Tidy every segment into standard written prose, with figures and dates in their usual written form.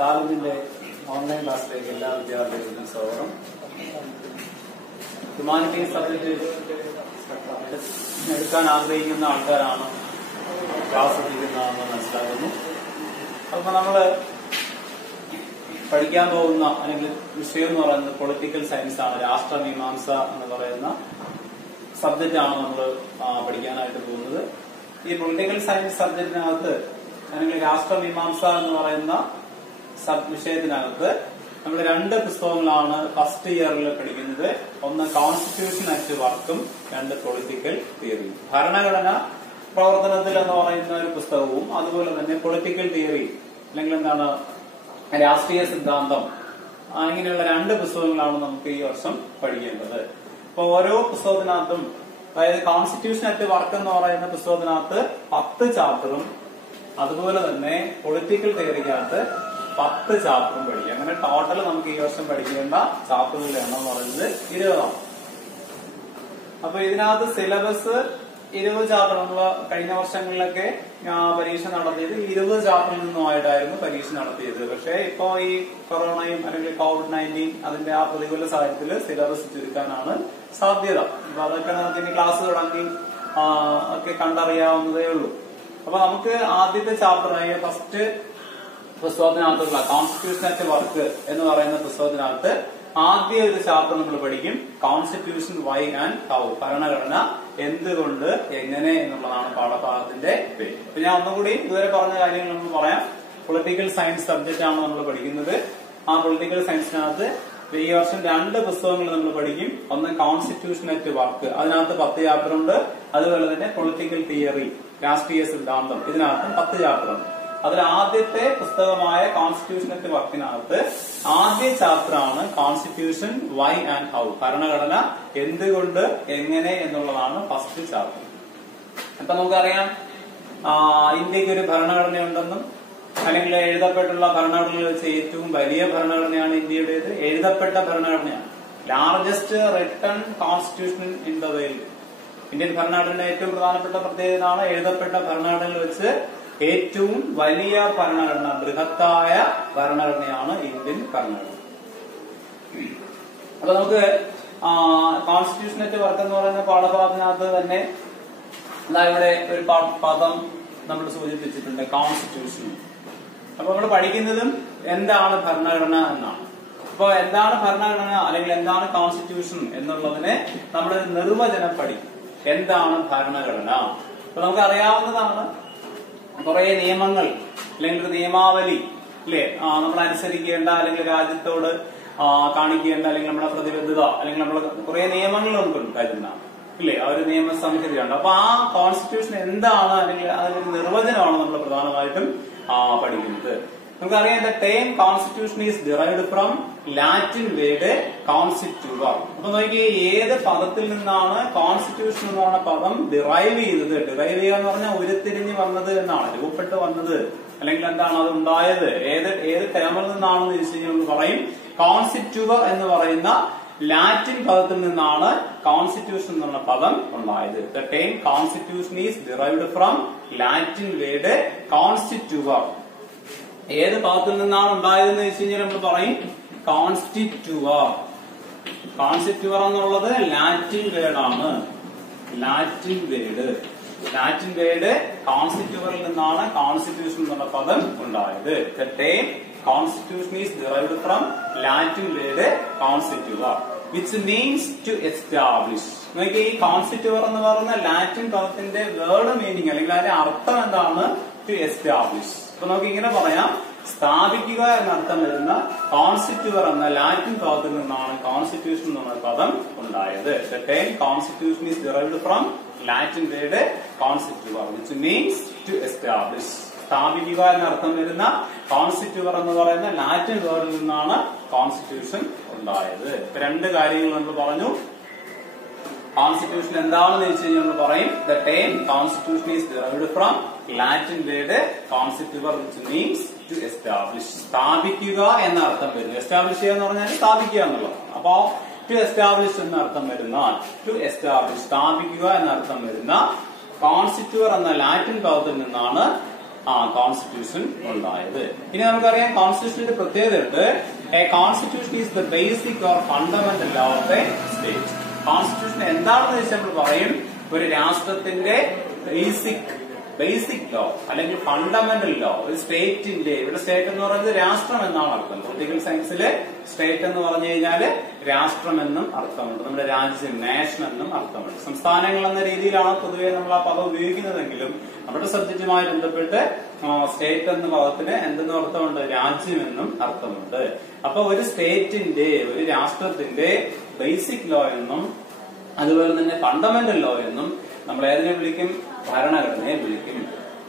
താലന്റിന്റെ online ക്ലാസ്സിലേക്ക് എല്ലാ വിദ്യാർത്ഥികൾക്കും സ്വാഗതം. ഹ്യൂമാനിറ്റീസ് സബ്ജക്ട് എടുക്കാൻ ആഗ്രഹിക്കുന്ന ആൾക്കാരാണ് ക്ലാസ് എടുക്കുന്നതെന്ന് മനസ്സിലാക്കുന്നു. അപ്പൊ നമ്മള് പഠിക്കാൻ പോകുന്ന അല്ലെങ്കിൽ വിഷയം എന്ന് പറയുന്നത് പൊളിറ്റിക്കൽ സയൻസ് ആണ്. രാഷ്ട്രമീമാംസ എന്ന് പറയുന്ന സബ്ജക്റ്റാണ് നമ്മൾ പഠിക്കാനായിട്ട് പോകുന്നത്. ഈ പൊളിറ്റിക്കൽ സയൻസ് സബ്ജക്റ്റിനകത്ത് അല്ലെങ്കിൽ രാഷ്ട്രമീമാംസ എന്ന് പറയുന്ന വിഷയത്തിനകത്ത് നമ്മൾ രണ്ട് പുസ്തകങ്ങളാണ് ഫസ്റ്റ് ഇയറിൽ പഠിക്കുന്നത്. ഒന്ന് കോൺസ്റ്റിറ്റ്യൂഷൻ അറ്റ് വർക്കും, രണ്ട് പൊളിറ്റിക്കൽ തിയറി. ഭരണഘടന പ്രവർത്തനത്തിൽ എന്ന് പറയുന്ന ഒരു പുസ്തകവും അതുപോലെ തന്നെ പൊളിറ്റിക്കൽ തിയറി അല്ലെങ്കിൽ എന്താണ് രാഷ്ട്രീയ സിദ്ധാന്തം, ഇങ്ങനെയുള്ള രണ്ട് പുസ്തകങ്ങളാണ് നമുക്ക് ഈ വർഷം പഠിക്കേണ്ടത്. അപ്പൊ ഓരോ പുസ്തകത്തിനകത്തും, അതായത് കോൺസ്റ്റിറ്റ്യൂഷൻ അറ്റ് വർക്ക് എന്ന് പറയുന്ന പുസ്തകത്തിനകത്ത് 10 ചാപ്റ്ററും അതുപോലെ തന്നെ പൊളിറ്റിക്കൽ തിയറിക്കകത്ത് 10 ചാപ്റ്ററും പഠിക്കും. അങ്ങനെ ടോട്ടൽ നമുക്ക് ഈ വർഷം പഠിക്കേണ്ട ചാപ്റ്ററുകളുടെ എണ്ണം എന്ന് പറയുന്നത് 20. അപ്പൊ ഇതിനകത്ത് സിലബസ് 20 ചാപ്റ്റർ. നമ്മള് കഴിഞ്ഞ വർഷങ്ങളിലൊക്കെ പരീക്ഷ നടത്തിയത് 20 ചാപ്റ്ററിൽ നിന്നുമായിട്ടായിരുന്നു പരീക്ഷ നടത്തിയത്. പക്ഷെ ഇപ്പോ ഈ കൊറോണയും അല്ലെങ്കിൽ COVID-19 അതിന്റെ ആ പ്രതികൂല സാഹചര്യത്തിൽ സിലബസ് ചുരുക്കാനാണ് സാധ്യത. അപ്പൊ അതൊക്കെ നമുക്ക് ഇനി ക്ലാസ് തുടങ്ങി ഒക്കെ കണ്ടറിയാവുന്നതേ ഉള്ളൂ. അപ്പൊ നമുക്ക് ആദ്യത്തെ ചാപ്റ്ററായ ഫസ്റ്റ് പുസ്തകത്തിനകത്തുള്ള കോൺസ്റ്റിറ്റ്യൂഷൻ അറ്റ് വർക്ക് എന്ന് പറയുന്ന പുസ്തകത്തിനകത്ത് ആദ്യ ഒരു ചാപ്റ്റർ നമ്മൾ പഠിക്കും, കോൺസ്റ്റിറ്റ്യൂഷൻ വൈ ആൻഡ് ഹൗ. ഭരണഘടന എന്തുകൊണ്ട്, എങ്ങനെ എന്നുള്ളതാണ് പാഠഭാഗത്തിന്റെ പേര്. അപ്പൊ ഞാൻ ഒന്നുകൂടി ഇതുവരെ പറഞ്ഞ കാര്യങ്ങൾ നമ്മൾ പറയാം. പൊളിറ്റിക്കൽ സയൻസ് സബ്ജക്റ്റ് ആണ് നമ്മൾ പഠിക്കുന്നത്. ആ പൊളിറ്റിക്കൽ സയൻസിനകത്ത് ഈ വർഷം 2 പുസ്തകങ്ങൾ നമ്മൾ പഠിക്കും. ഒന്ന് കോൺസ്റ്റിറ്റ്യൂഷൻ അറ്റ് വർക്ക്, അതിനകത്ത് 10 ചാപ്റ്റർ ഉണ്ട്. അതുപോലെ തന്നെ പൊളിറ്റിക്കൽ തിയറി, രാഷ്ട്രീയ സിദ്ധാന്തം, ഇതിനകത്തും 10 ചാപ്റ്റർ ഉണ്ട്. അതിൽ ആദ്യത്തെ പുസ്തകമായ കോൺസ്റ്റിറ്റ്യൂഷൻ അറ്റ് വർക്കിനകത്ത് ആദ്യ ചാപ്റ്റർ ആണ് കോൺസ്റ്റിറ്റ്യൂഷൻ വൈ ആൻഡ് ഹൗ. ഭരണഘടന എന്തുകൊണ്ട്, എങ്ങനെ എന്നുള്ളതാണ് ഫസ്റ്റ് ചാപ്റ്റർ. അപ്പൊ നമുക്കറിയാം ഇന്ത്യക്ക് ഒരു ഭരണഘടനയുണ്ടെന്നും, അല്ലെങ്കിൽ എഴുതപ്പെട്ടുള്ള ഭരണഘടനകൾ വെച്ച് ഏറ്റവും വലിയ ഭരണഘടനയാണ് ഇന്ത്യയുടേത്. എഴുതപ്പെട്ട ഭരണഘടനയാണ്, largest written constitution in the world. Indian ഭരണഘടനയുടെ ഏറ്റവും പ്രധാനപ്പെട്ട പ്രത്യേകതയാണ് എഴുതപ്പെട്ട ഭരണഘടനകൾ വെച്ച് ഏറ്റവും വലിയ ഭരണഘടന, ബൃഹത്തായ ഭരണഘടനയാണ് ഇന്ത്യൻ ഭരണഘടന. അപ്പൊ നമുക്ക് കോൺസ്റ്റിറ്റ്യൂഷൻ അറ്റ് വർക്ക് എന്ന് പറയുന്ന പാഠഭാഗത്തിനകത്ത് തന്നെ ഇവിടെ ഒരു പദം നമ്മൾ സൂചിപ്പിച്ചിട്ടുണ്ട്, കോൺസ്റ്റിറ്റ്യൂഷൻ. അപ്പൊ നമ്മൾ പഠിക്കുന്നതും എന്താണ് ഭരണഘടന എന്നാണ്. അപ്പൊ എന്താണ് ഭരണഘടന അല്ലെങ്കിൽ എന്താണ് കോൺസ്റ്റിറ്റ്യൂഷൻ എന്നുള്ളതിനെ നമ്മൾ നിർവചനം പഠിക്കും. എന്താണ് ഭരണഘടന? അപ്പൊ നമുക്ക് അറിയാവുന്നതാണ്, കുറെ നിയമങ്ങൾ അല്ലെങ്കിൽ ഒരു നിയമാവലി അല്ലെ നമ്മൾ അനുസരിക്കേണ്ട, അല്ലെങ്കിൽ രാജ്യത്തോട് കാണിക്കേണ്ട, അല്ലെങ്കിൽ നമ്മുടെ പ്രതിബദ്ധത, അല്ലെങ്കിൽ നമ്മൾ കുറെ നിയമങ്ങൾ നമുക്കുണ്ട് കരുതുന്നതാണ് ഇല്ലേ, ആ ഒരു നിയമ സംഹിതയുണ്ട്. അപ്പൊ ആ കോൺസ്റ്റിറ്റ്യൂഷൻ എന്താണ് അല്ലെങ്കിൽ അതിനൊരു നിർവചനമാണ് നമ്മൾ പ്രധാനമായിട്ടും പഠിക്കുന്നത്. നമുക്കറിയാം, the term constitution is derived from Latin word constituere. അപ്പൊ നോക്കി, ഏത് പദത്തിൽ നിന്നാണ് കോൺസ്റ്റിറ്റ്യൂഷൻ എന്ന് പറഞ്ഞ പദം ഡിറൈവ് ചെയ്തത്? ഡിറൈവ് ചെയ്യുക എന്ന് പറഞ്ഞാൽ ഉരുത്തിരിഞ്ഞ് വന്നത് എന്നാണ്, രൂപപ്പെട്ട് വന്നത്, അല്ലെങ്കിൽ എന്താണ് അത് ഉണ്ടായത്, ഏത് ടേമിൽ നിന്നാണെന്ന് ചോദിച്ചു കഴിഞ്ഞാൽ നമ്മൾ പറയും കോൺസ്റ്റിറ്റ്യൂവർ എന്ന് പറയുന്ന ലാറ്റിൻ പദത്തിൽ നിന്നാണ് കോൺസ്റ്റിറ്റ്യൂഷൻ എന്നുള്ള പദം ഉണ്ടായത്. The term constitution is derived from Latin word constituere. ഏത് പദത്തിൽ നിന്നാണ് ഉണ്ടായതെന്ന് വെച്ച് കഴിഞ്ഞാൽ നമ്മൾ പറയും കോൺസ്റ്റിറ്റ്യൂവർ. കോൺസ്റ്റിറ്റ്യൂവർ എന്നുള്ളത് ലാറ്റിൻ വേർഡാണ്. ലാറ്റിൻ വേർഡ് കോൺസ്റ്റിറ്റ്യൂവറിൽ നിന്നാണ് കോൺസ്റ്റിറ്റ്യൂഷൻ എന്നുള്ള പദം ഉണ്ടായത്. The term constitution is derived from Latin word constituere which means to establish. നോക്കി, ഈ കോൺസ്റ്റിറ്റ്യൂവർ എന്ന് പറയുന്ന ലാറ്റിൻ പദത്തിന്റെ വേർഡ് മീനിങ് അല്ലെങ്കിൽ അതിന്റെ അർത്ഥം എന്താണ്? To establish. അപ്പൊ നമുക്ക് ഇങ്ങനെ പറയാം, സ്ഥാപിക്കുക എന്നർത്ഥം വരുന്ന കോൺസ്റ്റിറ്റ്യൂവർ എന്ന ലാറ്റിൻ പദത്തിൽ നിന്നാണ് കോൺസ്റ്റിറ്റ്യൂഷൻ എന്ന പദം ഉണ്ടായത്. The term constitution is derived from Latin word constituere which means to establish. സ്ഥാപിക്കുക എന്നർത്ഥം വരുന്ന കോൺസ്റ്റിറ്റ്യൂവർ എന്ന് പറയുന്ന ലാറ്റിൻ വേർഡിൽ നിന്നാണ് കോൺസ്റ്റിറ്റ്യൂഷൻ ഉണ്ടായത്. ഇപ്പൊ 2 കാര്യങ്ങൾ നമ്മൾ പറഞ്ഞു. കോൺസ്റ്റിറ്റ്യൂഷൻ എന്താണെന്ന് വെച്ച് കഴിഞ്ഞാൽ നമ്മൾ പറയും the term constitution is derived from Latin word constituere which means to establish. സ്ഥാപിക്കുക എന്ന അർത്ഥം വരുന്നു. എസ്റ്റാബ്ലിഷ് ചെയ്യുക എന്ന് പറഞ്ഞാൽ സ്ഥാപിക്കുക എന്നുള്ളതാണ്. അപ്പോ ടു എസ്റ്റാബ്ലിഷ് എന്ന അർത്ഥം വരുന്ന, ടു എസ്റ്റാബ്ലിഷ് സ്ഥാപിക്കുക എന്ന അർത്ഥം വരുന്ന കോൺസ്റ്റിറ്റ്യൂവർ എന്ന ലാറ്റിൻ പദത്തിൽ നിന്നാണ് കോൺസ്റ്റിറ്റ്യൂഷൻ ഉണ്ടായത്. ഇനി നമുക്കറിയാം കോൺസ്റ്റിറ്റ്യൂഷന്റെ പ്രത്യേകതയുണ്ട്. A constitution is the basic or fundamental law of A state. Constitution എന്താണെന്ന് വെച്ചാൽ നമ്മൾ പറയും ഒരു രാഷ്ട്രത്തിന്റെ ബേസിക് ലോ അല്ലെങ്കിൽ ഫണ്ടമെന്റൽ ലോ, ഒരു സ്റ്റേറ്റിന്റെ, ഇവിടെ സ്റ്റേറ്റ് എന്ന് പറയുന്നത് രാഷ്ട്രം എന്നാണ് അർത്ഥം. പൊളിറ്റിക്കൽ സയൻസിൽ സ്റ്റേറ്റ് എന്ന് പറഞ്ഞു കഴിഞ്ഞാൽ രാഷ്ട്രം എന്നും അർത്ഥമുണ്ട്, നമ്മുടെ രാജ്യം, നേഷൻ എന്നും അർത്ഥമുണ്ട്. സംസ്ഥാനങ്ങൾ എന്ന രീതിയിലാണ് പൊതുവെ നമ്മൾ ആ പദം ഉപയോഗിക്കുന്നതെങ്കിലും നമ്മുടെ സബ്ജക്റ്റുമായി ബന്ധപ്പെട്ട് സ്റ്റേറ്റ് എന്ന പദത്തിന് എന്തെന്നും അർത്ഥമുണ്ട്, രാജ്യം എന്നും അർത്ഥമുണ്ട്. അപ്പൊ ഒരു സ്റ്റേറ്റിന്റെ, ഒരു രാഷ്ട്രത്തിന്റെ ബേസിക് ലോ എന്നും അതുപോലെ തന്നെ ഫണ്ടമെന്റൽ ലോ എന്നും നമ്മൾ ഏതിനെ വിളിക്കും, ഭരണഘടനയെ വിളിക്കും.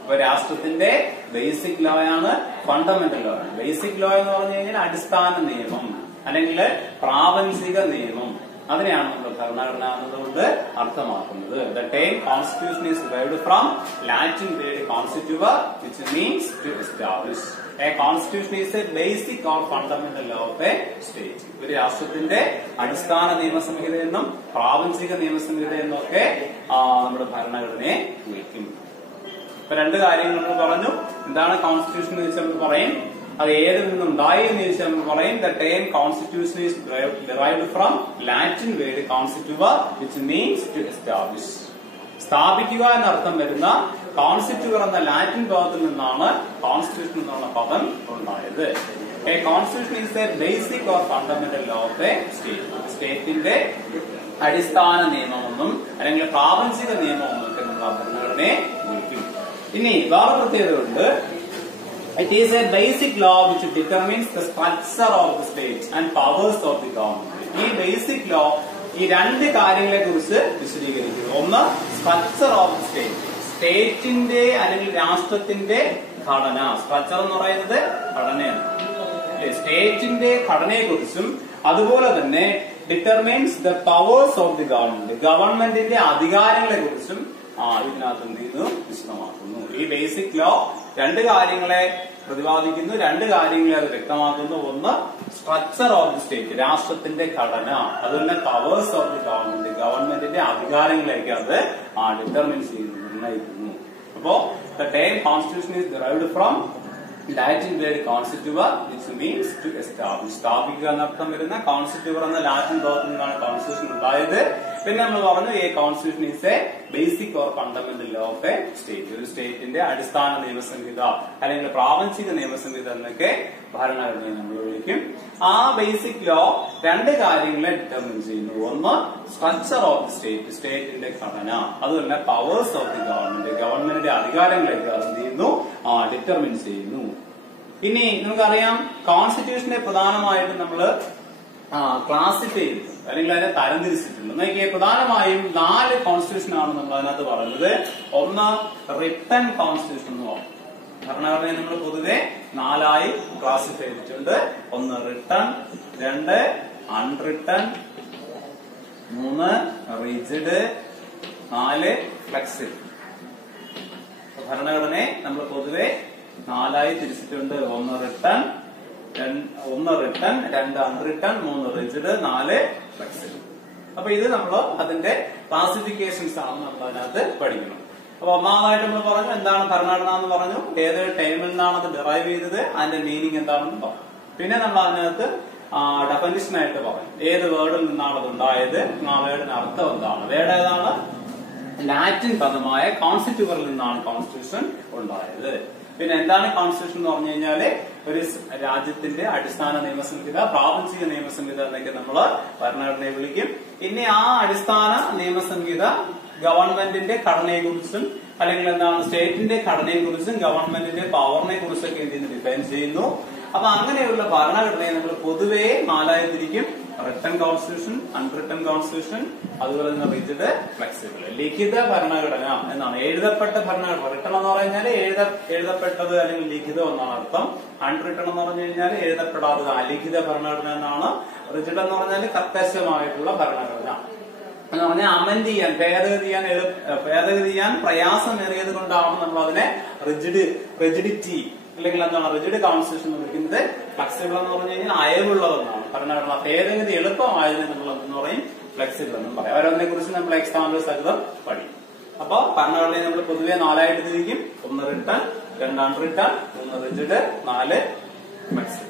അപ്പൊ രാഷ്ട്രത്തിന്റെ ബേസിക് ലോ ആണ്, ഫണ്ടമെന്റൽ ലോ ആണ്. ബേസിക് ലോ എന്ന് പറഞ്ഞു കഴിഞ്ഞാൽ അടിസ്ഥാന നിയമം അല്ലെങ്കിൽ പ്രാപഞ്ചിക നിയമം, അതിനെയാണ് നമ്മൾ ഭരണഘടന എന്നതുകൊണ്ട് അർത്ഥമാക്കുന്നത്. The term constitution is derived from Latin word constituere, which means to establish. A constitution is a basic or fundamental law of a state. ഒരു രാഷ്ട്രത്തിന്റെ അടിസ്ഥാന നിയമസംഹിത എന്നും പ്രാപഞ്ചിക നിയമസംഹിത എന്നും ഒക്കെ നമ്മുടെ ഭരണഘടനയെ വിളിക്കും. ഇപ്പൊ രണ്ട് കാര്യങ്ങൾ നമ്മൾ പറഞ്ഞു. എന്താണ് കോൺസ്റ്റിറ്റ്യൂഷൻ എന്ന് വെച്ചാൽ നമ്മൾ പറയും അത് ഏതിൽ നിന്നുണ്ടായി എന്ന് ചോദിച്ചാൽ നമ്മൾ പറയും the term constitution is derived from Latin word constituere, which means to establish. സ്ഥാപിക്കുക എന്നർത്ഥം വരുന്ന കോൺസ്റ്റിറ്റ്യൂർ എന്ന ലാറ്റിൻ പദത്തിൽ നിന്നാണ് കോൺസ്റ്റിറ്റ്യൂഷൻ എന്നുള്ള പദം ഉണ്ടായത്. A constitution is a basic or fundamental law of a state. സ്റ്റേറ്റിന്റെ അടിസ്ഥാന നിയമമെന്നും അല്ലെങ്കിൽ പ്രാപഞ്ചിക നിയമമെന്നും ഒക്കെ നമ്മൾ ആ ഭരണഘടനയെ വിളിക്കും. ഇനി വേറെ പ്രത്യേകതയുണ്ട്. It is a basic law which determines the structure of the state and powers of the government. ഈ ബേസിക് ലോ ഈ രണ്ട് കാര്യങ്ങളെ കുറിച്ച് വിശദീകരിക്കുന്നു. ഒന്ന്, സ്ട്രക്ചർ ഓഫ് ദി സ്റ്റേറ്റ്, സ്റ്റേറ്റിന്റെ അല്ലെങ്കിൽ രാഷ്ട്രത്തിന്റെ ഘടന. സ്ട്രക്ചർ എന്ന് പറയുന്നത് ഘടനയാണ്. സ്റ്റേറ്റിന്റെ ഘടനയെ കുറിച്ചും അതുപോലെ തന്നെ determines the powers of the government, ഗവൺമെന്റിന്റെ അധികാരങ്ങളെ കുറിച്ചും ഇതിനകത്ത് എന്ത് ചെയ്യുന്നു, വിശദമാക്കുന്നു. ഈ ബേസിക് ലോ രണ്ട് കാര്യങ്ങളെ പ്രതിപാദിക്കുന്നു, രണ്ട് കാര്യങ്ങളെ അത് വ്യക്തമാക്കുന്നു. ഒന്ന്, സ്ട്രക്ചർ ഓഫ് ദി സ്റ്റേറ്റ്, രാഷ്ട്രത്തിന്റെ ഘടന, അതുപോലെ പവേഴ്സ് ഓഫ് ദി ഗവൺമെന്റ്, ഗവൺമെന്റിന്റെ അധികാരങ്ങളെയൊക്കെ അത് ഡിറ്റർമിൻ ചെയ്യുന്നു, നിർണ്ണയിക്കുന്നു. അപ്പോ the term constitution is derived from Latin word constituere, which means to establish. സ്ഥാപിക്കുക എന്നർത്ഥം വരുന്ന കോൺസ്റ്റിറ്റ്യൂർ എന്ന ലാറ്റിൻ പദത്തിൽ നിന്നാണ് കോൺസ്റ്റിറ്റ്യൂഷൻ ഉണ്ടായത്. പിന്നെ നമ്മൾ പറഞ്ഞു ഈ constitution is A basic or fundamental law of A state. ഒരു സ്റ്റേറ്റിന്റെ അടിസ്ഥാന നിയമസംഹിത അല്ലെങ്കിൽ പ്രാപഞ്ചിക നിയമസംഹിത എന്നൊക്കെ ഭരണഘടനയെ നമ്മൾ വിളിക്കും. ആ ബേസിക് ലോ രണ്ട് കാര്യങ്ങളെ ഡിറ്റർമിൻ ചെയ്യുന്നു. ഒന്ന്, സ്ട്രക്ചർ ഓഫ് ദി സ്റ്റേറ്റ്, സ്റ്റേറ്റിന്റെ ഘടന, അതുപോലെ പവേഴ്സ് ഓഫ് ദി ഗവൺമെന്റ്, ഗവൺമെന്റിന്റെ അധികാരങ്ങളൊക്കെ അത് എന്ത് ചെയ്യുന്നു, ഡിറ്റർമിൻ ചെയ്യുന്നു. ഇനി നമുക്കറിയാം കോൺസ്റ്റിറ്റ്യൂഷനെ പ്രധാനമായിട്ടും നമ്മൾ ക്ലാസിഫൈ ചെയ്തിട്ടുണ്ട് അല്ലെങ്കിൽ അതിനെ തരംതിരിച്ചിട്ടുണ്ട്. നോക്കിയേ, പ്രധാനമായും 4 കോൺസ്റ്റിറ്റ്യൂഷൻ ആണ് നമ്മൾ അതിനകത്ത് പറയുന്നത്. ഒന്ന്, റിട്ടൺ കോൺസ്റ്റിറ്റ്യൂഷൻ എന്ന് പറയും. ഭരണഘടനയെ നമ്മൾ പൊതുവെ 4ആയി ക്ലാസിഫൈ ചെയ്തിട്ടുണ്ട്. ഒന്ന് റിട്ടൺ, 2 അൺറിട്ടൺ, 3 റിജിഡ്, 4 ഫ്ലെക്സിബിൾ. ഭരണഘടനയെ നമ്മൾ പൊതുവെ 4ആയി തിരിച്ചിട്ടുണ്ട്. ഒന്ന് റിട്ടൺ, 2 അൺറിട്ടൺ, 3 റിജിഡ്, 4 ഫ്ലെക്സിബിൾ. അപ്പൊ ഇത് നമ്മൾ അതിന്റെ ക്ലാസിഫിക്കേഷൻസ് ആണ് നമ്മൾ അതിനകത്ത് പഠിക്കുന്നത്. അപ്പൊ ഒന്നാമതായിട്ട് നമ്മൾ പറഞ്ഞു എന്താണ് ഭരണഘടന എന്ന് പറഞ്ഞു, ഏത് ടൈമിൽ നിന്നാണ് അത് ഡിറൈവ് ചെയ്തത്, അതിന്റെ മീനിങ് എന്താണെന്ന് പറഞ്ഞു. പിന്നെ നമ്മൾ അതിനകത്ത് ഡെഫിനിഷൻ ആയിട്ട് പറഞ്ഞു ഏത് വേർഡിൽ നിന്നാണ് അത് ഉണ്ടായത്, ആ വേർഡിന്റെ അർത്ഥം എന്താണ്. വേർഡ് ഏതാണ്? ലാറ്റിൻ പദമായ കോൺസ്റ്റിറ്റ്യൂറിൽ നിന്നാണ് കോൺസ്റ്റിറ്റ്യൂഷൻ ഉണ്ടായത്. പിന്നെ എന്താണ് കോൺസ്റ്റിറ്റ്യൂഷൻ എന്ന് പറഞ്ഞു കഴിഞ്ഞാല് ഒരു രാജ്യത്തിന്റെ അടിസ്ഥാന നിയമസംഹിത, പ്രാപഞ്ചിക നിയമസംഹിത എന്നൊക്കെ നമ്മൾ ഭരണഘടനയെ വിളിക്കും. ഇനി ആ അടിസ്ഥാന നിയമസംഹിത ഗവൺമെന്റിന്റെ ഘടനയെക്കുറിച്ചും അല്ലെങ്കിൽ എന്താണ് സ്റ്റേറ്റിന്റെ ഘടനയെക്കുറിച്ചും ഗവൺമെന്റിന്റെ പവറിനെ കുറിച്ചൊക്കെ എന്ത് ഡിഫൈൻ ചെയ്യുന്നു. അപ്പൊ അങ്ങനെയുള്ള ഭരണഘടനയെ നമ്മൾ പൊതുവേ 4ആയി തിരിക്കും. റിട്ടൺ കോൺസ്റ്റിറ്റ്യൂഷൻ, അൺറിട്ടൺ കോൺസ്റ്റിറ്റ്യൂഷൻ, അതുപോലെ തന്നെ റിജിഡ്, ഫ്ലെക്സിബിൾ. ലിഖിത ഭരണഘടന എന്നാണ്, എഴുതപ്പെട്ട ഭരണഘടന. റിട്ടൺ എന്ന് പറഞ്ഞാൽ എഴുതപ്പെട്ടത് അല്ലെങ്കിൽ ലിഖിതം എന്നാണ് അർത്ഥം. അൺറിട്ടൺ എന്ന് പറഞ്ഞു കഴിഞ്ഞാൽ എഴുതപ്പെടാത്തത്, അലിഖിത ഭരണഘടന എന്നാണ്. റിജിഡ് എന്ന് പറഞ്ഞാൽ കർക്കശമായിട്ടുള്ള ഭരണഘടന എന്ന് പറഞ്ഞാൽ അമെന്റ് ചെയ്യാൻ, ഭേദഗതി ചെയ്യാൻ പ്രയാസമേറിയത് കൊണ്ടാണ് നമ്മൾ അതിനെ റിജിഡിറ്റി അല്ലെങ്കിൽ എന്താണ് റിജിഡ് കോൺസ്റ്റിറ്റ്യൂഷൻ എന്ന് വിളിക്കുന്നത്. ഫ്ലെക്സിബിൾ എന്ന് പറഞ്ഞു കഴിഞ്ഞാൽ അയവുള്ളതെന്നാണ് ഭരണഘടന. ഭേദഗതി എളുപ്പമായതിനെ നമ്മൾ എന്ന് പറയും ഫ്ലെക്സിബിൾ എന്നും പറയും. അവരതിനെ കുറിച്ച് നമ്മൾ എക്സാമ്പിൾ സഹിതം പഠിക്കും. അപ്പൊ ഭരണഘടനയെ നമ്മൾ പൊതുവെ 4ആയിട്ട് തിരിക്കും. ഒന്ന് റിട്ടൺ, രണ്ട് അൺറിട്ടൺ, 3 റിജിഡ്, 4 ഫ്ലെക്സിബിൾ.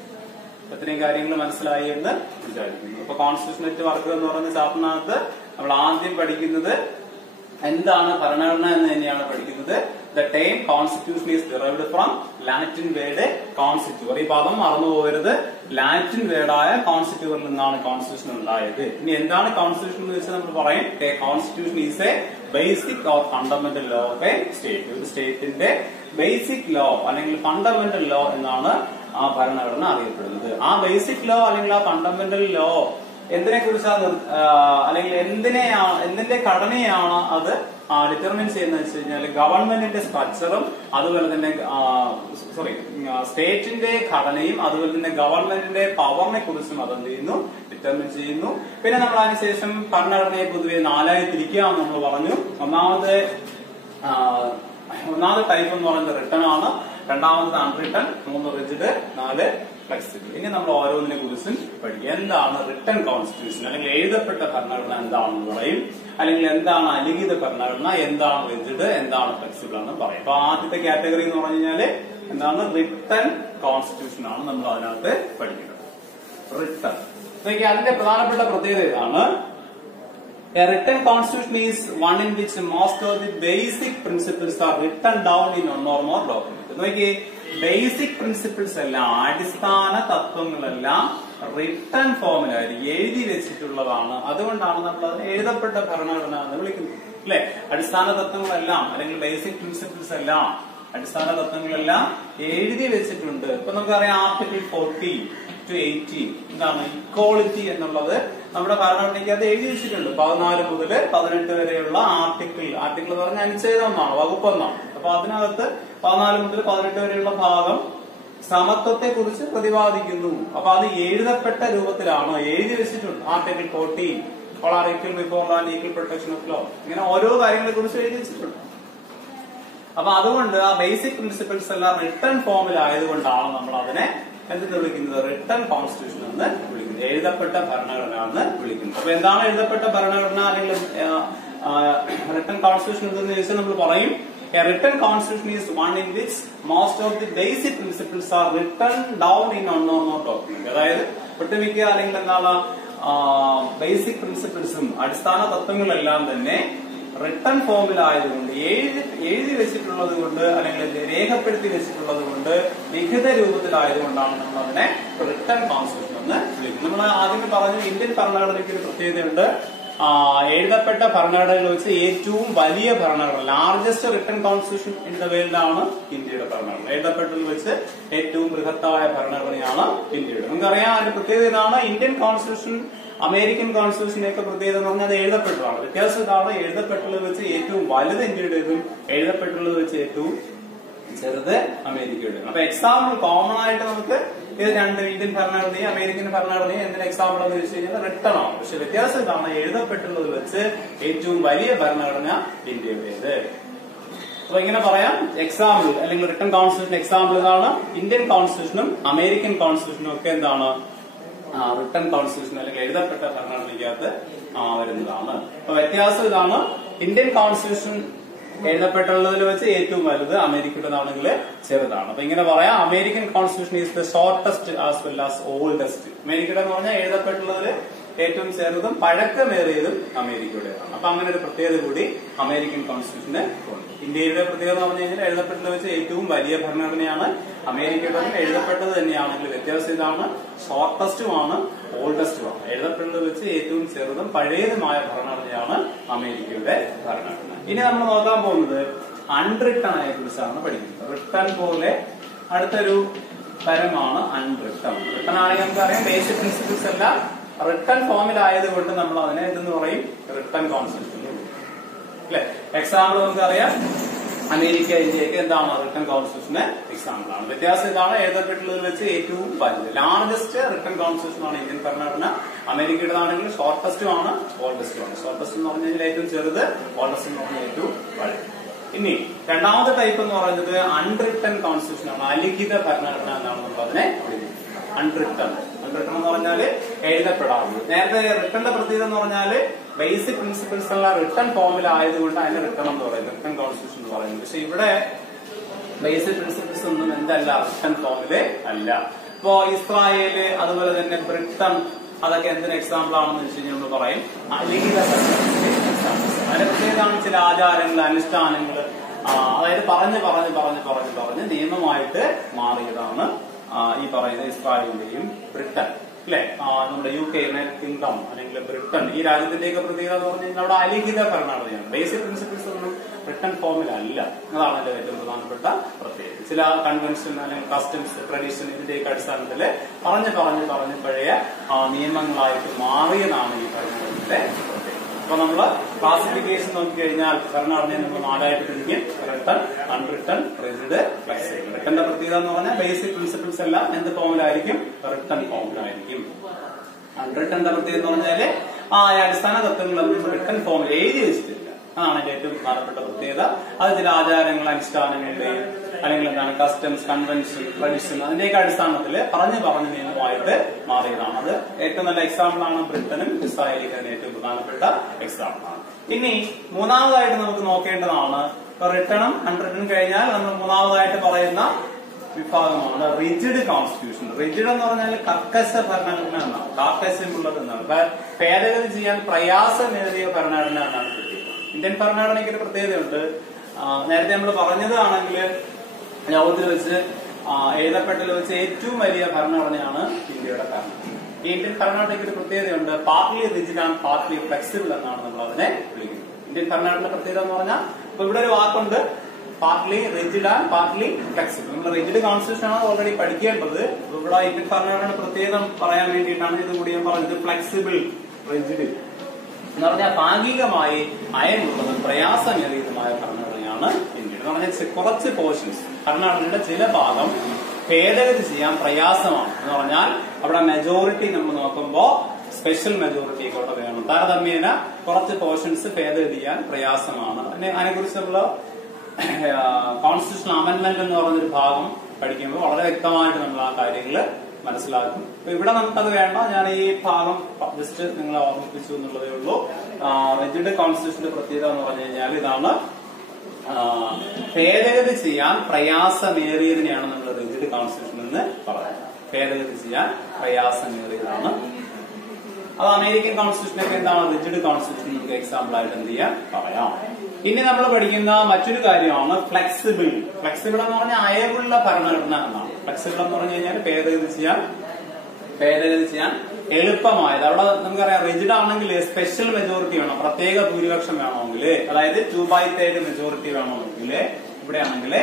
ഇത്രയും കാര്യങ്ങൾ മനസ്സിലായി എന്ന് വിചാരിക്കുന്നു. അപ്പൊ കോൺസ്റ്റിറ്റ്യൂഷൻ അറ്റ് വർക്ക് എന്ന് പറയുന്ന ചാപ്റ്ററിനകത്ത് നമ്മൾ ആദ്യം പഠിക്കുന്നത് എന്താണ് ഭരണഘടന എന്ന് തന്നെയാണ് പഠിക്കുന്നത്. The term constitution is derived from Latin word constituere. ഈ പദം മറന്നു പോകരുത്. ലാറ്റിൻ വേർഡായ കോൺസ്റ്റിറ്റ്യൂറിൽ നിന്നാണ് കോൺസ്റ്റിറ്റ്യൂഷൻ ഉണ്ടായത്. ഇനി എന്താണ് കോൺസ്റ്റിറ്റ്യൂഷൻ എന്ന് വെച്ചാൽ നമ്മൾ പറയും constitution is A basic or fundamental law of A state. ഒരു സ്റ്റേറ്റിന്റെ ബേസിക് ലോ അല്ലെങ്കിൽ ഫണ്ടമെന്റൽ ലോ എന്നാണ് ആ ഭരണഘടന അറിയപ്പെടുന്നത്. ആ ബേസിക് ലോ അല്ലെങ്കിൽ ആ ഫണ്ടമെന്റൽ ലോ എന്തിനെ കുറിച്ചാണ് അല്ലെങ്കിൽ എന്തിന്റെ ഘടനയാണ് അത് ഡിറ്റർമിൻ ചെയ്യുന്നത് വെച്ച് കഴിഞ്ഞാൽ ഗവൺമെന്റിന്റെ സ്ട്രക്ചറും അതുപോലെ തന്നെ സ്റ്റേറ്റിന്റെ ഘടനയും അതുപോലെ തന്നെ ഗവൺമെന്റിന്റെ പവറിനെ കുറിച്ചും അതെന്ത് ചെയ്യുന്നു ഡിറ്റർമിൻ ചെയ്യുന്നു. പിന്നെ നമ്മൾ അതിനുശേഷം ഭരണഘടനയെ പൊതുവെ 4ആയി തിരിക്കാമെന്ന് നമ്മൾ പറഞ്ഞു. ഒന്നാമത്തെ ടൈപ്പ് എന്ന് പറയുന്നത് റിട്ടൺ ആണ്, രണ്ടാമത് അൺറിട്ടൺ, 3 റിജിഡ്, 4 ഫ്ലെക്സിബിൾ. ഇനി നമ്മൾ ഓരോന്നിനെ കുറിച്ചും പഠിക്കും. എന്താണ് റിട്ടൺ കോൺസ്റ്റിറ്റ്യൂഷൻ അല്ലെങ്കിൽ എഴുതപ്പെട്ട ഭരണഘടന എന്താണെന്ന് പറയും, അല്ലെങ്കിൽ എന്താണ് അലിഖിത ഭരണഘടന, എന്താണ് റിജിഡ്, എന്താണ് ഫ്ലെക്സിബിൾ എന്ന് പറയും. അപ്പൊ ആദ്യത്തെ കാറ്റഗറി എന്ന് പറഞ്ഞു കഴിഞ്ഞാല് എന്താണ് റിട്ടൺ കോൺസ്റ്റിറ്റ്യൂഷൻ ആണ് നമ്മൾ അതിനകത്ത് പഠിക്കുന്നത്. റിട്ടൺ അതിന്റെ പ്രധാനപ്പെട്ട പ്രത്യേകത ഇതാണ്. A written constitution is one in which most of the basic principles are written down in one or more document. നോക്കിയേ, ബേസിക് പ്രിൻസിപ്പിൾസ് എല്ലാം അടിസ്ഥാന തത്വങ്ങളെല്ലാം റിട്ടൺ ഫോമിലായിരിക്കും എഴുതി വെച്ചിട്ടുള്ളതാണ്. അതുകൊണ്ടാണ് നമ്മൾ അതിനെ എഴുതപ്പെട്ട ഭരണഘടന എന്ന് വിളിക്കുന്നത്. അല്ലെ, അടിസ്ഥാന തത്വങ്ങളെല്ലാം അല്ലെങ്കിൽ ബേസിക് പ്രിൻസിപ്പിൾസ് എല്ലാം അടിസ്ഥാന തത്വങ്ങളെല്ലാം എഴുതി വെച്ചിട്ടുണ്ട്. ഇപ്പൊ നമുക്കറിയാം ആർട്ടിക്കിൾ 40 to 18 എന്താണ് ഇക്വാളിറ്റി എന്നുള്ളത് നമ്മുടെ ഭരണഘടനയ്ക്ക് അത് എഴുതി വെച്ചിട്ടുണ്ട്. 14 മുതൽ 18 വരെയുള്ള ആർട്ടിക്കിൾ എന്ന് പറഞ്ഞാൽ അനുച്ഛേദം ഒന്നാണ്, വകുപ്പ് ഒന്നാണ്. അപ്പൊ അതിനകത്ത് 14 മുതൽ 18 വരെയുള്ള ഭാഗം സമത്വത്തെ കുറിച്ച് പ്രതിപാദിക്കുന്നു. അപ്പൊ അത് എഴുതപ്പെട്ട രൂപത്തിലാണ് എഴുതി വെച്ചിട്ടുണ്ട്. Article 14 all are equal before law and equal protection of law. ഇങ്ങനെ ഓരോ കാര്യങ്ങളെ കുറിച്ച് എഴുതി വെച്ചിട്ടുണ്ട്. അപ്പൊ അതുകൊണ്ട് ആ ബേസിക് പ്രിൻസിപ്പിൾസ് എല്ലാം റിട്ടൺ ഫോമിലായതുകൊണ്ടാണ് നമ്മൾ അതിനെ എന്തെന്ന് വിളിക്കുന്നത്, റിട്ടൺ കോൺസ്റ്റിറ്റ്യൂഷൻ എന്ന് വിളിക്കുന്നത്, എഴുതപ്പെട്ട ഭരണഘടന എന്ന് വിളിക്കുന്നത്. അപ്പൊ എന്താണ് എഴുതപ്പെട്ട ഭരണഘടന അല്ലെങ്കിൽ റിട്ടൺ കോൺസ്റ്റിറ്റ്യൂഷൻ എന്തെന്ന് ചോദിച്ചാൽ നമ്മൾ പറയും a written constitution is one in which most of the basic principles are written down in one or more document. അതായത് ഒട്ടുമിക്ക അല്ലെങ്കിൽ എന്താണ് ബേസിക് പ്രിൻസിപ്പിൾസും അടിസ്ഥാന തത്വങ്ങളെല്ലാം തന്നെ റിട്ടൺ ഫോമിലായതുകൊണ്ട് എഴുതി വെച്ചിട്ടുള്ളത് കൊണ്ട് അല്ലെങ്കിൽ രേഖപ്പെടുത്തി വെച്ചിട്ടുള്ളത് കൊണ്ട് ലിഖിത രൂപത്തിലായതുകൊണ്ടാണ് നമ്മൾ അതിനെ റിട്ടൺ കോൺസ്റ്റിറ്റ്യൂഷൻ എന്ന് വിളിക്കുന്നത്. നമ്മൾ ആദ്യമേ പറഞ്ഞു ഇന്ത്യൻ ഭരണഘടനയ്ക്ക് ഒരു പ്രത്യേകതയുണ്ട്. എഴുതപ്പെട്ട ഭരണഘടനകൾ വെച്ച് ഏറ്റവും വലിയ ഭരണഘടന, largest written constitution in the world ആണ് ഇന്ത്യയുടെ ഭരണഘടന. എഴുതപ്പെട്ടതിൽ വെച്ച് ഏറ്റവും ബൃഹത്തായ ഭരണഘടനയാണ് ഇന്ത്യയുടെ. നമുക്കറിയാം അതിന്റെ പ്രത്യേകത ഇതാണ്. ഇന്ത്യൻ കോൺസ്റ്റിറ്റ്യൂഷൻ അമേരിക്കൻ കോൺസ്റ്റിറ്റ്യൂഷനെയൊക്കെ പ്രത്യേകത എന്ന് പറഞ്ഞാൽ അത് എഴുതപ്പെട്ടതാണ്. വ്യത്യാസം ഇതാണ്, എഴുതപ്പെട്ടുള്ളത് വെച്ച് ഏറ്റവും വലുത് ഇന്ത്യയുടേതും എഴുതപ്പെട്ടുള്ളത് വെച്ച് ഏറ്റവും ചെറുത് അമേരിക്കയുടെ. അപ്പൊ എക്സാമ്പിൾ കോമൺ ആയിട്ട് നമുക്ക് ഇത് രണ്ട് ഇന്ത്യൻ ഭരണഘടനയും അമേരിക്കൻ ഭരണഘടനയും എന്തിന് എക്സാമ്പിൾ എന്ന് വെച്ച് കഴിഞ്ഞാൽ റിട്ടൺ ആണ്. പക്ഷെ വ്യത്യാസം ഇതാണ്, എഴുതപ്പെട്ടുള്ളത് വെച്ച് ഏറ്റവും വലിയ ഭരണഘടന ഇന്ത്യയുടേത്. അപ്പൊ ഇങ്ങനെ പറയാം, എക്സാമ്പിൾ അല്ലെങ്കിൽ റിട്ടൺ കോൺസ്റ്റിറ്റ്യൂഷൻ എക്സാമ്പിൾ ഇതാണ്. ഇന്ത്യൻ കോൺസ്റ്റിറ്റ്യൂഷനും അമേരിക്കൻ കോൺസ്റ്റിറ്റ്യൂഷനും ഒക്കെ എന്താണ് റിട്ടൺ കോൺസ്റ്റിറ്റ്യൂഷൻ അല്ലെങ്കിൽ എഴുതപ്പെട്ട ഭരണഘടനയ്ക്കകത്ത് വരുന്നതാണ്. അപ്പൊ വ്യത്യാസം ഇതാണ്, ഇന്ത്യൻ കോൺസ്റ്റിറ്റ്യൂഷൻ എഴുതപ്പെട്ടുള്ളതിൽ വെച്ച് ഏറ്റവും വലുത്, അമേരിക്കയുടേതാണെങ്കിൽ ചെറുതാണ്. അപ്പൊ ഇങ്ങനെ പറയാം, American constitution is the shortest as well as oldest. അമേരിക്കയുടെ എന്ന് പറഞ്ഞാൽ എഴുതപ്പെട്ടുള്ളതിൽ ഏറ്റവും ചെറുതും പഴക്കമേറിയതും അമേരിക്കയുടേതാണ്. അപ്പൊ അങ്ങനെ ഒരു പ്രത്യേകത കൂടി അമേരിക്കൻ കോൺസ്റ്റിറ്റ്യൂഷന് ഉണ്ട്. ഇന്ത്യയുടെ പ്രത്യേകത എന്ന് പറഞ്ഞു കഴിഞ്ഞാൽ എഴുതപ്പെട്ടത് വെച്ച് ഏറ്റവും വലിയ ഭരണഘടനയാണ്. അമേരിക്കയുടെ എഴുതപ്പെട്ടത് തന്നെയാണെങ്കിൽ വ്യത്യാസം ഇതാണ്, ഷോർട്ടസ്റ്റുമാണ് ഓൾഡസ്റ്റുമാണ്. എഴുതപ്പെട്ടത് വെച്ച് ഏറ്റവും ചെറുതും പഴയതുമായ ഭരണഘടനയാണ് അമേരിക്കയുടെ ഭരണഘടന. ഇനി നമ്മൾ നോക്കാൻ പോകുന്നത് അൺറിട്ടണെ കുറിച്ചാണ് പഠിക്കുന്നത്. റിട്ടൺ പോലെ അടുത്തൊരു തരമാണ് അൺറിട്ടൺ. റിട്ടൺ ആണെങ്കിൽ നമുക്കറിയാം ബേസിക് പ്രിൻസിപ്പിൾസ് എല്ലാം റിട്ടൺ ഫോമിലായതുകൊണ്ട് നമ്മൾ അതിനെ എന്തെന്ന് പറയും, റിട്ടൺ കോൺസ്റ്റിറ്റ്യൂഷൻ അല്ലെ. എക്സാമ്പിൾ നമുക്കറിയാം, അമേരിക്ക ഇന്ത്യക്ക് എന്താണ് റിട്ടൺ കോൺസ്റ്റിറ്റ്യൂഷന് എക്സാമ്പിൾ ആണ്. വ്യത്യാസം ഇതാണ്, എഴുതപ്പെട്ടുള്ളതിൽ വെച്ച് ഏറ്റവും വലുത് ലാർജസ്റ്റ് റിട്ടൺ കോൺസ്റ്റിറ്റ്യൂഷൻ ആണ് ഇന്ത്യൻ ഭരണഘടന. അമേരിക്കയുടേതാണെങ്കിൽ ഷോർട്ടസ്റ്റും ആണ് ഓൾഡസ്റ്റും ആണ്. ഷോർട്ടസ്റ്റ് എന്ന് പറഞ്ഞു കഴിഞ്ഞാൽ ഏറ്റവും ചെറുത്, ഓൾഡസ്റ്റ് എന്ന് പറഞ്ഞാൽ ഏറ്റവും വലുത്. ഇനി രണ്ടാമത്തെ ടൈപ്പ് എന്ന് പറയുന്നത് അൺറിട്ടൺ കോൺസ്റ്റിറ്റ്യൂഷൻ ആണ്, അലിഖിത ഭരണഘടന എന്നാണ് നമ്മൾ അതിനെ വിളിക്കുന്നത്. അൺറിട്ടൺ എന്ന് പറഞ്ഞാല് എഴുതപ്പെടാറുള്ളത്. നേരത്തെ റിട്ടന്റെ പ്രത്യേകത എന്ന് പറഞ്ഞാല് ബേസിക് പ്രിൻസിപ്പിൾസ് എല്ലാം റിട്ടൺ ഫോമിലായതുകൊണ്ട് അതിന് റിട്ടൺ എന്ന് പറയുന്നത്, റിട്ടൺ കോൺസ്റ്റിറ്റ്യൂഷൻ എന്ന് പറയുന്നത്. പക്ഷെ ഇവിടെ ബേസിക് പ്രിൻസിപ്പിൾസ് ഒന്നും എന്തല്ല, റിട്ടൺ ഫോമില് അല്ല. ഇപ്പോ ഇസ്രായേല് അതുപോലെ തന്നെ ബ്രിട്ടൻ അതൊക്കെ എന്തിന് എക്സാമ്പിൾ ആണെന്ന് വെച്ച് കഴിഞ്ഞാൽ നമ്മൾ പറയും അലിഖിത എക്സാമ്പിൾസ്. അതിന്റെ പ്രത്യേകതാണ് ചില ആചാരങ്ങൾ, അനുഷ്ഠാനങ്ങൾ, അതായത് പറഞ്ഞ് നിയമമായിട്ട് മാറിയതാണ് ഈ പറയുന്ന ഇസ്രായേലിന്റെയും ബ്രിട്ടൻ, അല്ലെ? നമ്മുടെ UK, യുണൈറ്റഡ് കിങ്ഡം അല്ലെങ്കിൽ ബ്രിട്ടൻ, ഈ രാജ്യത്തിന്റെയൊക്കെ പ്രത്യേകത എന്ന് പറഞ്ഞു കഴിഞ്ഞാൽ അവിടെ അലിഖിത ഭരണഘടനയാണ്. ബേസിക് പ്രിൻസിപ്പിൾസ് ഒന്നും ബ്രിട്ടൻ ഫോമിലല്ല. അതാണ് എന്റെ ഏറ്റവും പ്രധാനപ്പെട്ട പ്രത്യേകത. ചില കൺവെൻഷൻ അല്ലെങ്കിൽ കസ്റ്റംസ്, ട്രഡീഷൻ ഇതിന്റെയൊക്കെ അടിസ്ഥാനത്തിൽ പറഞ്ഞ് പഴയ നിയമങ്ങളായിട്ട് മാറിയതാണ് ഈ ഭരണഘടനയുടെ പ്രത്യേകത. അപ്പൊ നമ്മള് ക്ലാസിഫിക്കേഷൻ നോക്കിക്കഴിഞ്ഞാൽ ഭരണഘടനയെ നമ്മൾ 4 ആയിട്ട് തിരിക്കും: റിട്ടൺ, അൺറിട്ടൺ, റിജിഡ്, ഫ്ലെക്സിബിൾ. റിട്ടന്റെ പ്രത്യേകത എന്ന് പറഞ്ഞാൽ ബേസിക് പ്രിൻസിപ്പിൾസ് എല്ലാം എന്ത് ഫോമിലായിരിക്കും? റിട്ടൺ ഫോമിലായിരിക്കും. അൺറിട്ടന്റെ പ്രത്യേകത എന്ന് പറഞ്ഞാല് അടിസ്ഥാന തത്വങ്ങളൊന്നും റിട്ടൺ ഫോമിൽ എഴുതി വെച്ചിട്ടില്ല. അതാണ് എന്റെ ഏറ്റവും പ്രധാനപ്പെട്ട പ്രത്യേകത. അത് ചില ആചാരങ്ങൾ, അനുഷ്ഠാനങ്ങളുടെയും അല്ലെങ്കിൽ എന്താണ് കസ്റ്റംസ്, കൺവെൻഷൻ, ട്രഡീഷൻ അതിന്റെയൊക്കെ അടിസ്ഥാനത്തിൽ പറഞ്ഞ് നിയമമായിട്ട് മാറിയതാണ്. അത് ഏറ്റവും നല്ല എക്സാമ്പിൾ ആണ് ബ്രിട്ടനും ഇസ്രായേലിനും അതിന് ഏറ്റവും പ്രധാനപ്പെട്ട എക്സാമ്പിൾ ആണ്. ഇനി മൂന്നാമതായിട്ട് നമുക്ക് നോക്കേണ്ടതാണ്, റിട്ടണും അൺറിട്ടൺ കഴിഞ്ഞാൽ നമ്മൾ മൂന്നാമതായിട്ട് പറയുന്ന വിഭാഗമാണ് റിജിഡ് കോൺസ്റ്റിറ്റ്യൂഷൻ. റിജിഡ് എന്ന് പറഞ്ഞാൽ കർക്കശ ഭരണഘടന എന്നാണ്, കാർക്കശ്യമുള്ളത് എന്നാണ്. ഭേദഗതി ചെയ്യാൻ പ്രയാസമേറിയ ഭരണഘടന എന്നാണ് കിട്ടിയത്. ഇന്ത്യൻ ഭരണഘടനയ്ക്ക് ഒരു പ്രത്യേകതയുണ്ട്. നേരത്തെ നമ്മൾ പറഞ്ഞതാണെങ്കിൽ ലോകത്തിൽ വെച്ച് എഴുതപ്പെട്ടതിൽ വെച്ച് ഏറ്റവും വലിയ ഭരണഘടനയാണ് ഇന്ത്യയുടെ ഭരണഘടന. ഈ ഇന്ത്യൻ ഭരണഘടനയ്ക്ക് ഒരു പ്രത്യേകതയുണ്ട്, partly rigid and partly flexible എന്നാണ് നമ്മൾ അതിനെ വിളിക്കുന്നത്. ഇന്ത്യൻ ഭരണഘടന പ്രത്യേകത എന്ന് പറഞ്ഞാൽ ഇപ്പൊ ഇവിടെ ഒരു വാക്കുണ്ട്, partly rigid and partly flexible. നമ്മൾ റിജിഡ് കോൺസ്റ്റിറ്റ്യൂഷൻ ആണ് ഓൾറെഡി പഠിക്കേണ്ടത്. ഇവിടെ ഇന്ത്യൻ ഭരണഘടന പ്രത്യേകം പറയാൻ വേണ്ടിയിട്ടാണ് ഇത് കൂടി ഞാൻ പറഞ്ഞത്. ഫ്ലെക്സിബിൾ, റിജിഡ് എന്ന് പറഞ്ഞാൽ ഭാഗികമായി അയമുള്ളതും പ്രയാസമേറിയതുമായ ഭരണഘടനയാണ് ഇന്ത്യ എന്ന് പറഞ്ഞാൽ കുറച്ച് പോർഷൻസ് ഭരണഘടനയുടെ ചില ഭാഗം ഭേദഗതി ചെയ്യാൻ പ്രയാസമാണ് എന്ന് പറഞ്ഞാൽ അവിടെ മെജോറിറ്റി നമ്മൾ നോക്കുമ്പോൾ സ്പെഷ്യൽ മെജോറിറ്റി ഒക്കെ വേണം. താരതമ്യേന കുറച്ച് പോർഷൻസ് ഭേദഗതി ചെയ്യാൻ പ്രയാസമാണ്. അതിനെക്കുറിച്ച് നമ്മള് കോൺസ്റ്റിറ്റ്യൂഷണൽ അമെന്റ്മെന്റ് എന്ന് പറഞ്ഞൊരു ഭാഗം പഠിക്കുമ്പോൾ വളരെ വ്യക്തമായിട്ട് നമ്മൾ ആ കാര്യങ്ങൾ മനസ്സിലാക്കും. അപ്പൊ ഇവിടെ നമുക്കത് വേണ്ട, ഞാൻ ഈ ഭാഗം ജസ്റ്റ് നിങ്ങളെ ഓർമ്മിപ്പിച്ചു എന്നുള്ളതേ ഉള്ളൂ. റിജിഡ് കോൺസ്റ്റിറ്റ്യൂഷന്റെ പ്രത്യേകത എന്ന് പറഞ്ഞു കഴിഞ്ഞാൽ ഇതാണ്, ഭേദഗതി ചെയ്യാൻ പ്രയാസമേറിയതിനെയാണ് നമ്മൾ റിജിഡ് കോൺസ്റ്റിറ്റ്യൂഷൻ എന്ന് പറയുന്നത്. ഭേദഗതി ചെയ്യാൻ പ്രയാസമേറിയതാണ്. അത് അമേരിക്കൻ കോൺസ്റ്റിറ്റ്യൂഷനൊക്കെ എന്താണ് റിജിഡ് കോൺസ്റ്റിറ്റ്യൂഷൻ നമുക്ക് എക്സാമ്പിൾ ആയിട്ട് എന്ത് ചെയ്യാൻ പറയാം. ഇനി നമ്മൾ പഠിക്കുന്ന മറ്റൊരു കാര്യമാണ് ഫ്ലെക്സിബിൾ. ഫ്ലെക്സിബിൾ എന്ന് പറഞ്ഞാൽ അയവുള്ള ഭരണഘടന എന്നാണ്. ഫ്ലെക്സിബിൾ എന്ന് പറഞ്ഞു കഴിഞ്ഞാൽ ഭേദഗതി ചെയ്യാൻ എളുപ്പമായത്. അവിടെ നമുക്കറിയാം റിജിഡ് ആണെങ്കിൽ സ്പെഷ്യൽ മെജോറിറ്റി വേണം, പ്രത്യേക ഭൂരിപക്ഷം വേണമെങ്കിൽ, അതായത് 2/3 മെജോറിറ്റി വേണമെങ്കിൽ, ഇവിടെ ആണെങ്കിൽ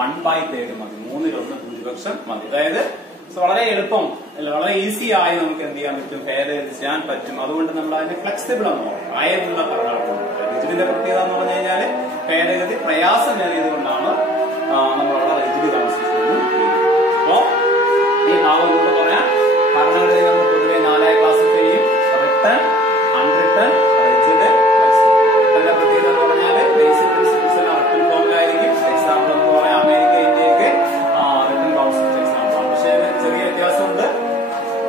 1/3 മതി, 1/3 ഭൂരിപക്ഷം മതി. അതായത് വളരെ എളുപ്പം, വളരെ ഈസി ആയി നമുക്ക് എന്ത് ചെയ്യാൻ പറ്റും, ഭേദഗതി ചെയ്യാൻ പറ്റും. അതുകൊണ്ട് നമ്മൾ അതിന്റെ ഫ്ലെക്സിബിൾ എന്ന് പറയും, അയവുള്ള ഭരണഘടന. റിജിഡിന്റെ പ്രത്യേകത എന്ന് പറഞ്ഞു കഴിഞ്ഞാൽ ഭേദഗതി പ്രയാസമേറിയത് കൊണ്ടാണ് നമ്മളവിടെ റിജിഡ് കോൺസ്റ്റിറ്റ്യൂഷൻ. അപ്പോ ഈ ഭാഗം കൊണ്ട് പറയാം, ഭരണഘടനയെ നമ്മൾ പൊതുവെ 4 ക്ലാസിഫൈ ചെയ്യും: റിട്ടൺ, അൺറിട്ടൺ, റിജിഡ്, ഫ്ലെക്സിബിൾ. റിട്ടന്റെ പ്രത്യേകത എന്ന് പറഞ്ഞാൽ ബേസിക് പ്രിൻസിപ്പിൾസ് എല്ലാം റിട്ടൺ ഫോമിലായിരിക്കും. എക്സാമ്പിൾ എന്ന് പറയാം അമേരിക്ക, ഇന്ത്യയൊക്കെ റിട്ടൺ കോൺസ്റ്റിറ്റ്യൂഷൻ എക്സാമ്പിളാണ്. പക്ഷേ ചെറിയ വ്യത്യാസമുണ്ട്.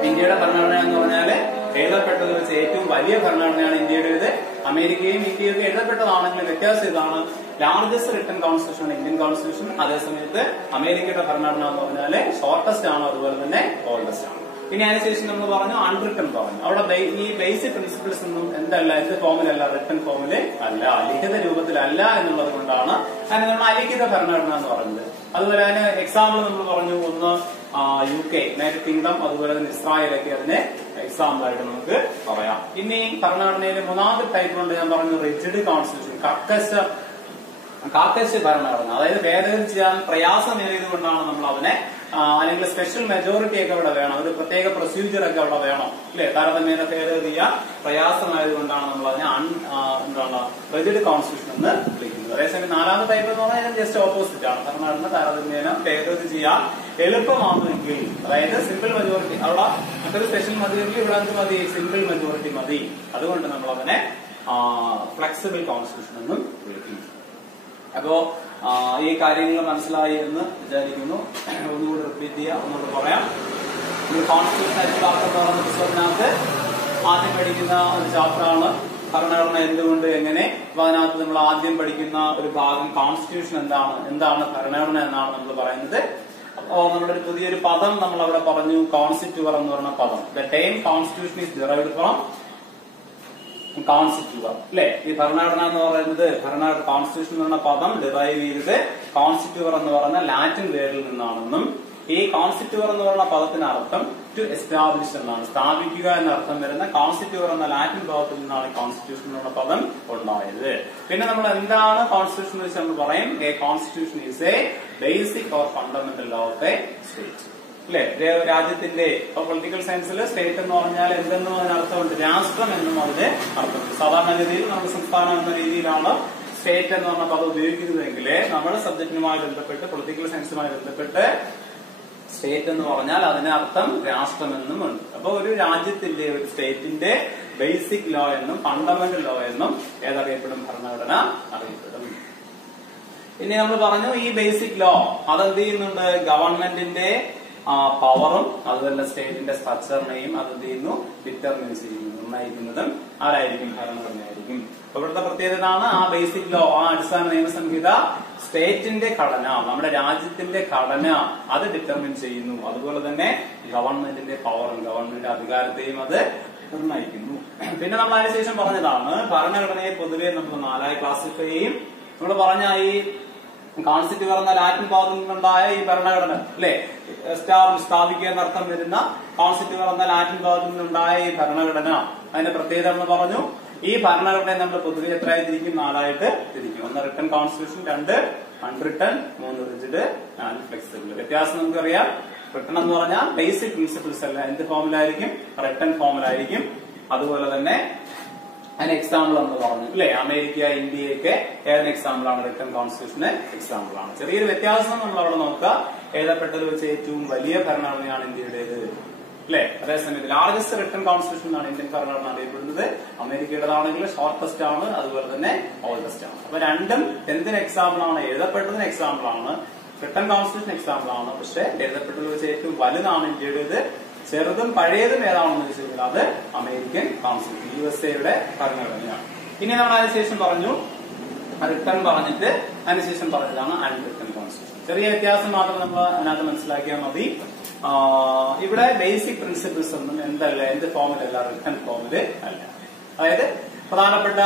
ഇന്ത്യയുടെ ഭരണഘടന എന്ന് പറഞ്ഞാല് എഴുതപ്പെട്ടത് വെച്ച് ഏറ്റവും വലിയ ഭരണഘടനയാണ് ഇന്ത്യയുടേത്. അമേരിക്കയും ഇന്ത്യയൊക്കെ എഴുതപ്പെട്ടതാണെങ്കിലും വ്യത്യാസം ഇതാണ്, ലാർജസ്റ്റ് റിട്ടൺ കോൺസ്റ്റിറ്റ്യൂഷൻ ആണ് ഇന്ത്യൻ കോൺസ്റ്റിറ്റ്യൂഷൻ. അതേസമയത്ത് അമേരിക്കയുടെ ഭരണഘടന എന്ന് പറഞ്ഞാല് ഷോർട്ടസ്റ്റ് ആണ്, അതുപോലെ തന്നെ ഓൾഡസ്റ്റ് ആണ്. പിന്നെ അതിനുശേഷം നമ്മൾ പറഞ്ഞു അൺറിട്ടൺ പറഞ്ഞു. അവിടെ ഈ ബേസിക് പ്രിൻസിപ്പിൾസ് ഒന്നും എന്തല്ല, എന്ത് ഫോമിലല്ല, റിട്ടൺ ഫോമില് അല്ല, ലിഖിത രൂപത്തിലല്ല എന്നുള്ളത് കൊണ്ടാണ് അതിന് നമ്മൾ അലിഖിത ഭരണഘടന എന്ന് പറയുന്നത്. അതുപോലെ അതിന് എക്സാമ്പിൾ നമ്മൾ പറഞ്ഞു, ഒന്ന് UK, യുണൈറ്റഡ് കിങ്ഡം, അതുപോലെ തന്നെ ഇസ്രായേലൊക്കെ അതിനെ എക്സാമ്പിൾ ആയിട്ട് നമുക്ക് പറയാം. ഇനി ഭരണഘടനയിലെ മൂന്നാമത്തെ ടൈപ്പിലുണ്ട്, ഞാൻ പറഞ്ഞു റിജിഡ് കോൺസ്റ്റിറ്റ്യൂഷൻ, കാർക്കശ്യ ഭരണഘടന. അതായത് ഭേദഗതി ചെയ്യാൻ പ്രയാസമേറിയത് കൊണ്ടാണ് നമ്മൾ അതിനെ, അല്ലെങ്കിൽ സ്പെഷ്യൽ മെജോറിറ്റി ഒക്കെ അവിടെ വേണം, ഒരു പ്രത്യേക പ്രൊസീജിയർ ഒക്കെ അവിടെ വേണം, അല്ലെ? താരതമ്യേന ഭേദഗതി ചെയ്യാൻ പ്രയാസമായത് കൊണ്ടാണ് നമ്മൾ അതിനെ റിജിഡ് കോൺസ്റ്റിറ്റ്യൂഷൻ എന്ന് വിളിക്കുന്നത്. അതേസമയം നാലാമത്തെ ടൈപ്പ് എന്ന് പറഞ്ഞാൽ ജസ്റ്റ് ഓപ്പോസിറ്റ് ആണ്. ഭരണഘടന താരതമ്യേന ഭേദഗതി ചെയ്യാൻ എളുപ്പമാണെങ്കിൽ, അതായത് സിമ്പിൾ മെജോറിറ്റി, അവിടെ മറ്റൊരു സ്പെഷ്യൽ മെജോറിറ്റി ഇവിടെ എന്ത് മതി, സിമ്പിൾ മെജോറിറ്റി മതി. അതുകൊണ്ട് നമ്മൾ അതിനെ ഫ്ലെക്സിബിൾ കോൺസ്റ്റിറ്റ്യൂഷൻ എന്നും വിളിക്കുന്നു. അപ്പോ ഈ കാര്യങ്ങൾ മനസ്സിലായി എന്ന് വിചാരിക്കുന്നു. ഒന്നുകൂടി റിപ്പീറ്റ് ചെയ്യാം, ഒന്നുകൂടി പറയാം. കോൺസ്റ്റിറ്റ്യൂഷൻ പുസ്തകത്തിനകത്ത് ആദ്യം പഠിക്കുന്ന ഒരു ചാപ്റ്ററാണ് ഭരണഘടന എന്തുകൊണ്ട് എങ്ങനെ. അപ്പൊ അതിനകത്ത് നമ്മൾ ആദ്യം പഠിക്കുന്ന ഒരു ഭാഗം കോൺസ്റ്റിറ്റ്യൂഷൻ എന്താണ് ഭരണഘടന എന്നാണ് നമ്മൾ പറയുന്നത്. അപ്പോ നമ്മളൊരു പുതിയൊരു പദം നമ്മൾ അവിടെ പറഞ്ഞു, കോൺസ്റ്റിറ്റ്യൂവർ എന്ന് പറഞ്ഞ പദം. The time constitution is derived from constituere അല്ലെ. ഈ ഭരണഘടന എന്ന് പറയുന്നത് കോൺസ്റ്റിറ്റ്യൂഷൻ എന്ന് പറഞ്ഞ പദം ഡിറൈവ് ചെയ്തത് കോൺസ്റ്റിറ്റ്യൂവർ എന്ന് പറയുന്ന ലാറ്റിൻ വേർഡിൽ നിന്നാണെന്നും ഈ കോൺസ്റ്റിറ്റ്യൂവർ എന്ന് പറയുന്ന പദത്തിന് അർത്ഥം ടു എസ്റ്റാബ്ലിഷ് എന്നാണ്, സ്ഥാപിക്കുക എന്ന അർത്ഥം വരുന്ന കോൺസ്റ്റിറ്റ്യൂവർ എന്ന ലാറ്റിൻ പദത്തിൽ നിന്നാണ് കോൺസ്റ്റിറ്റ്യൂഷൻ എന്നുള്ള പദം ഉണ്ടായത്. പിന്നെ നമ്മൾ എന്താണ് കോൺസ്റ്റിറ്റ്യൂഷൻ എന്ന് വെച്ചാൽ നമ്മൾ പറയും A constitution is A basic or fundamental law of A state അല്ലെ. രാജ്യത്തിന്റെ പൊളിറ്റിക്കൽ സയൻസിൽ സ്റ്റേറ്റ് എന്ന് പറഞ്ഞാൽ എന്തെന്നും അതിനർത്ഥമുണ്ട്, രാഷ്ട്രം എന്നും അതിന്റെ അർത്ഥമുണ്ട്. സാധാരണഗതിയിൽ നമ്മുടെ സംസ്ഥാനം എന്ന രീതിയിലാണ് സ്റ്റേറ്റ് എന്ന് പറഞ്ഞ പദം ഉപയോഗിക്കുന്നതെങ്കിൽ നമ്മുടെ സബ്ജക്റ്റിനുമായി ബന്ധപ്പെട്ട് പൊളിറ്റിക്കൽ സയൻസുമായി ബന്ധപ്പെട്ട് സ്റ്റേറ്റ് എന്ന് പറഞ്ഞാൽ അതിനർത്ഥം രാഷ്ട്രമെന്നും ഉണ്ട്. അപ്പൊ ഒരു രാജ്യത്തിന്റെ ഒരു സ്റ്റേറ്റിന്റെ ബേസിക് ലോ എന്നും ഫണ്ടമെന്റൽ ലോ എന്നും ഏതറിയപ്പെടും, ഭരണഘടന അറിയപ്പെടും. ഇനി നമ്മൾ പറഞ്ഞു ഈ ബേസിക് ലോ അതെന്ത് ചെയ്യുന്നുണ്ട്, ഗവൺമെന്റിന്റെ പവറും അതുപോലെ സ്റ്റേറ്റിന്റെ സ്ട്രക്ചറിനെയും അതെന്ത് ചെയ്യുന്നു, ഡിറ്റർമിൻ ചെയ്യുന്നു, നിർണ്ണയിക്കുന്നതും ആരായിരിക്കും, ഭരണഘടനയായിരിക്കും. അപ്പൊ ഇവിടുത്തെ പ്രത്യേകത ആ ബേസിക് ലോ, ആ അടിസ്ഥാന നിയമസംഹിത സ്റ്റേറ്റിന്റെ ഘടന, നമ്മുടെ രാജ്യത്തിന്റെ ഘടന അത് ഡിറ്റർമിൻ ചെയ്യുന്നു. അതുപോലെ തന്നെ ഗവൺമെന്റിന്റെ പവറും ഗവൺമെന്റിന്റെ അധികാരത്തെയും അത് നിർണ്ണയിക്കുന്നു. പിന്നെ നമ്മൾ അതിനുശേഷം പറഞ്ഞതാണ് ഭരണഘടനയെ പൊതുവെ നമ്മൾ 4 ക്ലാസിഫൈ ചെയ്യും. നമ്മൾ പറഞ്ഞ ഈ കോൺസ്റ്റിറ്റ്യൂവർ എന്ന ലാറ്റിൻ പദത്തിൽ നിന്നുണ്ടായ ഈ ഭരണഘടന അല്ലെ, സ്ഥാപിക്കുക എന്നർത്ഥം വരുന്ന കോൺസ്റ്റിറ്റ്യൂവർ എന്ന ലാറ്റിൻ പദത്തിൽ നിന്നുണ്ടായ ഈ ഭരണഘടന അതിന്റെ പ്രത്യേകത എന്ന് പറഞ്ഞു. ഈ ഭരണഘടനയെ നമ്മൾ പൊതുവെ എത്രയായി തിരിക്കും, 4ആയിട്ട് തിരിക്കും. 1 written constitution, 2 unwritten, 3 rigid, 4 flexible. വ്യത്യാസം നമുക്കറിയാം. റിട്ടൺ എന്ന് പറഞ്ഞാൽ ബേസിക് പ്രിൻസിപ്പിൾസ് എല്ലാം എന്ത് ഫോമിലായിരിക്കും, റിട്ടൺ ഫോമിലായിരിക്കും. അതുപോലെ തന്നെ അതിന് എക്സാമ്പിൾ എന്ന് പറഞ്ഞു അല്ലെ, അമേരിക്ക, ഇന്ത്യയൊക്കെ ഏതൊരു എക്സാമ്പിൾ ആണ്, റിട്ടൺ കോൺസ്റ്റിറ്റ്യൂഷന് എക്സാമ്പിൾ ആണ്. ചെറിയൊരു വ്യത്യാസം നമ്മൾ അവിടെ നോക്കുക. എഴുതപ്പെട്ടതിൽ വെച്ച് ഏറ്റവും വലിയ ഭരണഘടനയാണ് ഇന്ത്യയുടേത് അല്ലെ. അതേസമയത്ത് ലാർജസ്റ്റ് റിട്ടൺ കോൺസ്റ്റിറ്റ്യൂഷൻ ആണ് ഇന്ത്യൻ ഭരണഘടന അറിയപ്പെടുന്നത്. അമേരിക്കയുടേതാണെങ്കിൽ ഷോർട്ടസ്റ്റ് ആണ്, അതുപോലെ തന്നെ ഓൾഡസ്റ്റ് ആണ്. അപ്പൊ രണ്ടും എന്തിന് എക്സാമ്പിൾ ആണ്, എഴുതപ്പെട്ടതിന് എക്സാമ്പിൾ ആണ്. റിട്ടൺ കോൺസ്റ്റിറ്റ്യൂഷൻ എക്സാമ്പിൾ ആണ്, പക്ഷെ എഴുതപ്പെട്ടതിൽ വെച്ച് ഏറ്റവും വലുതാണ് ഇന്ത്യയുടേത്. ചെറുതും പഴയതും ഏതാണെന്ന് ചോദിച്ചാൽ അത് അമേരിക്കൻ കോൺസ്റ്റിറ്റ്യൂഷൻ, USA-യുടെ ഭരണഘടനയാണ്. ഇനി നമ്മൾ അതിനുശേഷം പറഞ്ഞു റിട്ടൺ പറഞ്ഞിട്ട് അതിനുശേഷം പറഞ്ഞതാണ് അൺറിട്ടൺ കോൺസ്റ്റിറ്റ്യൂഷൻ. ചെറിയ വ്യത്യാസം മാത്രം നമ്മൾ അതിനകത്ത് മനസ്സിലാക്കിയാൽ മതി. ഇവിടെ ബേസിക് പ്രിൻസിപ്പിൾസ് ഒന്നും എന്ത് ഫോമിലല്ല, റിട്ടൺ ഫോമില് അല്ല. അതായത് പ്രധാനപ്പെട്ട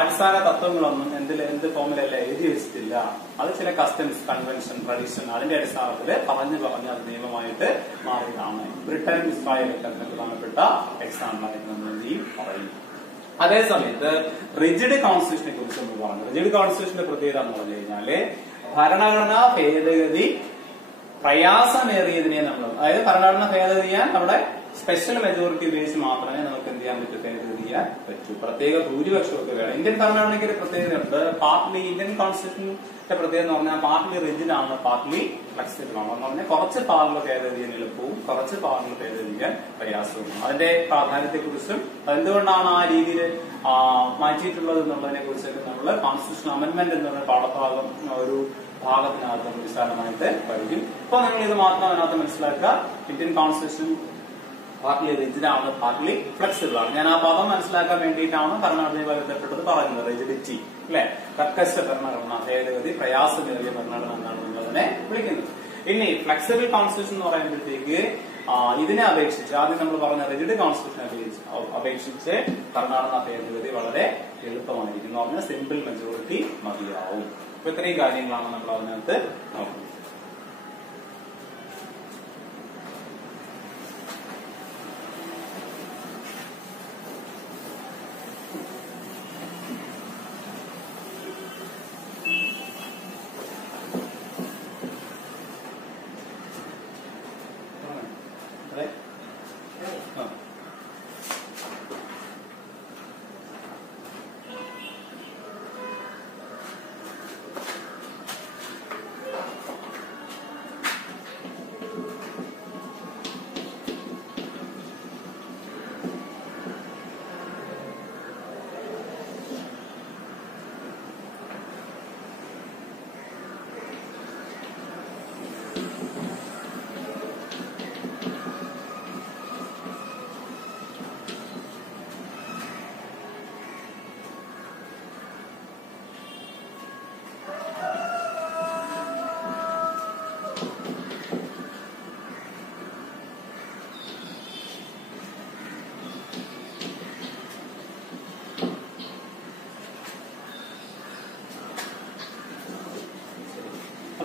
അടിസ്ഥാന തത്വങ്ങളൊന്നും എന്ത് ഫോമിലല്ല എഴുതി വെച്ചിട്ടില്ല. അത് ചില കസ്റ്റംസ്, കൺവെൻഷൻ, ട്രഡീഷൻ അതിന്റെ അടിസ്ഥാനത്തിൽ പറഞ്ഞ് അത് നിയമമായിട്ട് മാറിയതാണ്. ബ്രിട്ടൻ ഇസ്രായേലൊക്കെ അതിന് പ്രധാനപ്പെട്ട എക്സാമ്പിളായിട്ട് നമ്മൾ എന്ത് ചെയ്യും, പറയും. അതേസമയത്ത് റിജിഡ് കോൺസ്റ്റിറ്റ്യൂഷനെ കുറിച്ച് നമ്മൾ പറഞ്ഞു. റിജിഡ് കോൺസ്റ്റിറ്റ്യൂഷന്റെ പ്രത്യേകത എന്ന് പറഞ്ഞു കഴിഞ്ഞാല് ഭരണഘടനാ ഭേദഗതി പ്രയാസമേറിയതിനെ നമ്മൾ, അതായത് ഭരണഘടന ഭേദഗതി ചെയ്യാൻ നമ്മുടെ സ്പെഷ്യൽ മെജോറിറ്റി ഉപയോഗിച്ച് മാത്രമേ നമുക്ക് എന്ത് ചെയ്യാൻ പറ്റൂ, ഭേദഗതി ചെയ്യാൻ പറ്റൂ. പ്രത്യേക ഭൂരിപക്ഷമൊക്കെ വേണം. ഇന്ത്യൻ ഭരണഘടനയ്ക്ക് ഒരു പ്രത്യേകതയുണ്ട്. പാർട്ട്ലി ഇന്ത്യൻ കോൺസ്റ്റിറ്റ്യൂഷന്റെ പ്രത്യേകത എന്ന് പറഞ്ഞാൽ പാർട്ട്ലി റിജിഡ് ആണ്, പാർട്ട്ലി ഫ്ലെക്സിബിൾ ആണ്. എന്ന് പറഞ്ഞാൽ കുറച്ച് പാർട്ടിൽ ഭേദഗതി ചെയ്യാൻ എളുപ്പവും കുറച്ച് പാർട്ടിൽ ഭേദഗതി ചെയ്യാൻ പ്രയാസവും. അതിന്റെ പ്രാധാന്യത്തെ കുറിച്ചും അതെന്തുകൊണ്ടാണ് ആ രീതിയിൽ മാറ്റിയിട്ടുള്ളത് എന്നുള്ളതിനെ കുറിച്ചൊക്കെ നമ്മൾ കോൺസ്റ്റിറ്റ്യൂഷൻ അമെന്റ്മെന്റ് എന്ന് പറഞ്ഞ പാഠഭാഗം ഒരു ഭാഗത്തിനകത്ത് വിശാലമായിട്ട് പഠിക്കും. ഇപ്പൊ നിങ്ങൾ ഇത് മാത്രം അതിനകത്ത് മനസ്സിലാക്കുക. ഇന്ത്യൻ കോൺസ്റ്റിറ്റ്യൂഷൻ പാർട്ട്ലി റിജിഡ് ആണ്, പാർട്ട്ലി ഫ്ലെക്സിബിൾ ആണ്. ഞാൻ ആ പദം മനസ്സിലാക്കാൻ വേണ്ടിയിട്ടാണ് ഭരണഘടനയുമായി ബന്ധപ്പെട്ടത് പറഞ്ഞത്. റിജിഡിറ്റി അല്ലെ, കർക്കശ ഭരണഘടന, ഭേദഗതി പ്രയാസമേറിയ ഭരണഘടന എന്നാണ് നമ്മൾ അതിനെ വിളിക്കുന്നത്. ഇനി ഫ്ലെക്സിബിൾ കോൺസ്റ്റിറ്റ്യൂഷൻ എന്ന് പറയുമ്പോഴത്തേക്ക് ഇതിനെ അപേക്ഷിച്ച് ആദ്യം നമ്മൾ പറഞ്ഞ റിജിഡ് കോൺസ്റ്റിറ്റ്യൂഷനെ അപേക്ഷിച്ച് ഭരണഘടനാ ഭേദഗതി വളരെ എളുപ്പമായിരിക്കും. എന്ന് പറഞ്ഞാൽ സിമ്പിൾ മെജോറിറ്റി മതിയാവും. അപ്പൊ ഇത്രയും കാര്യങ്ങളാണ് നമ്മൾ അതിനകത്ത് നോക്കുന്നത്.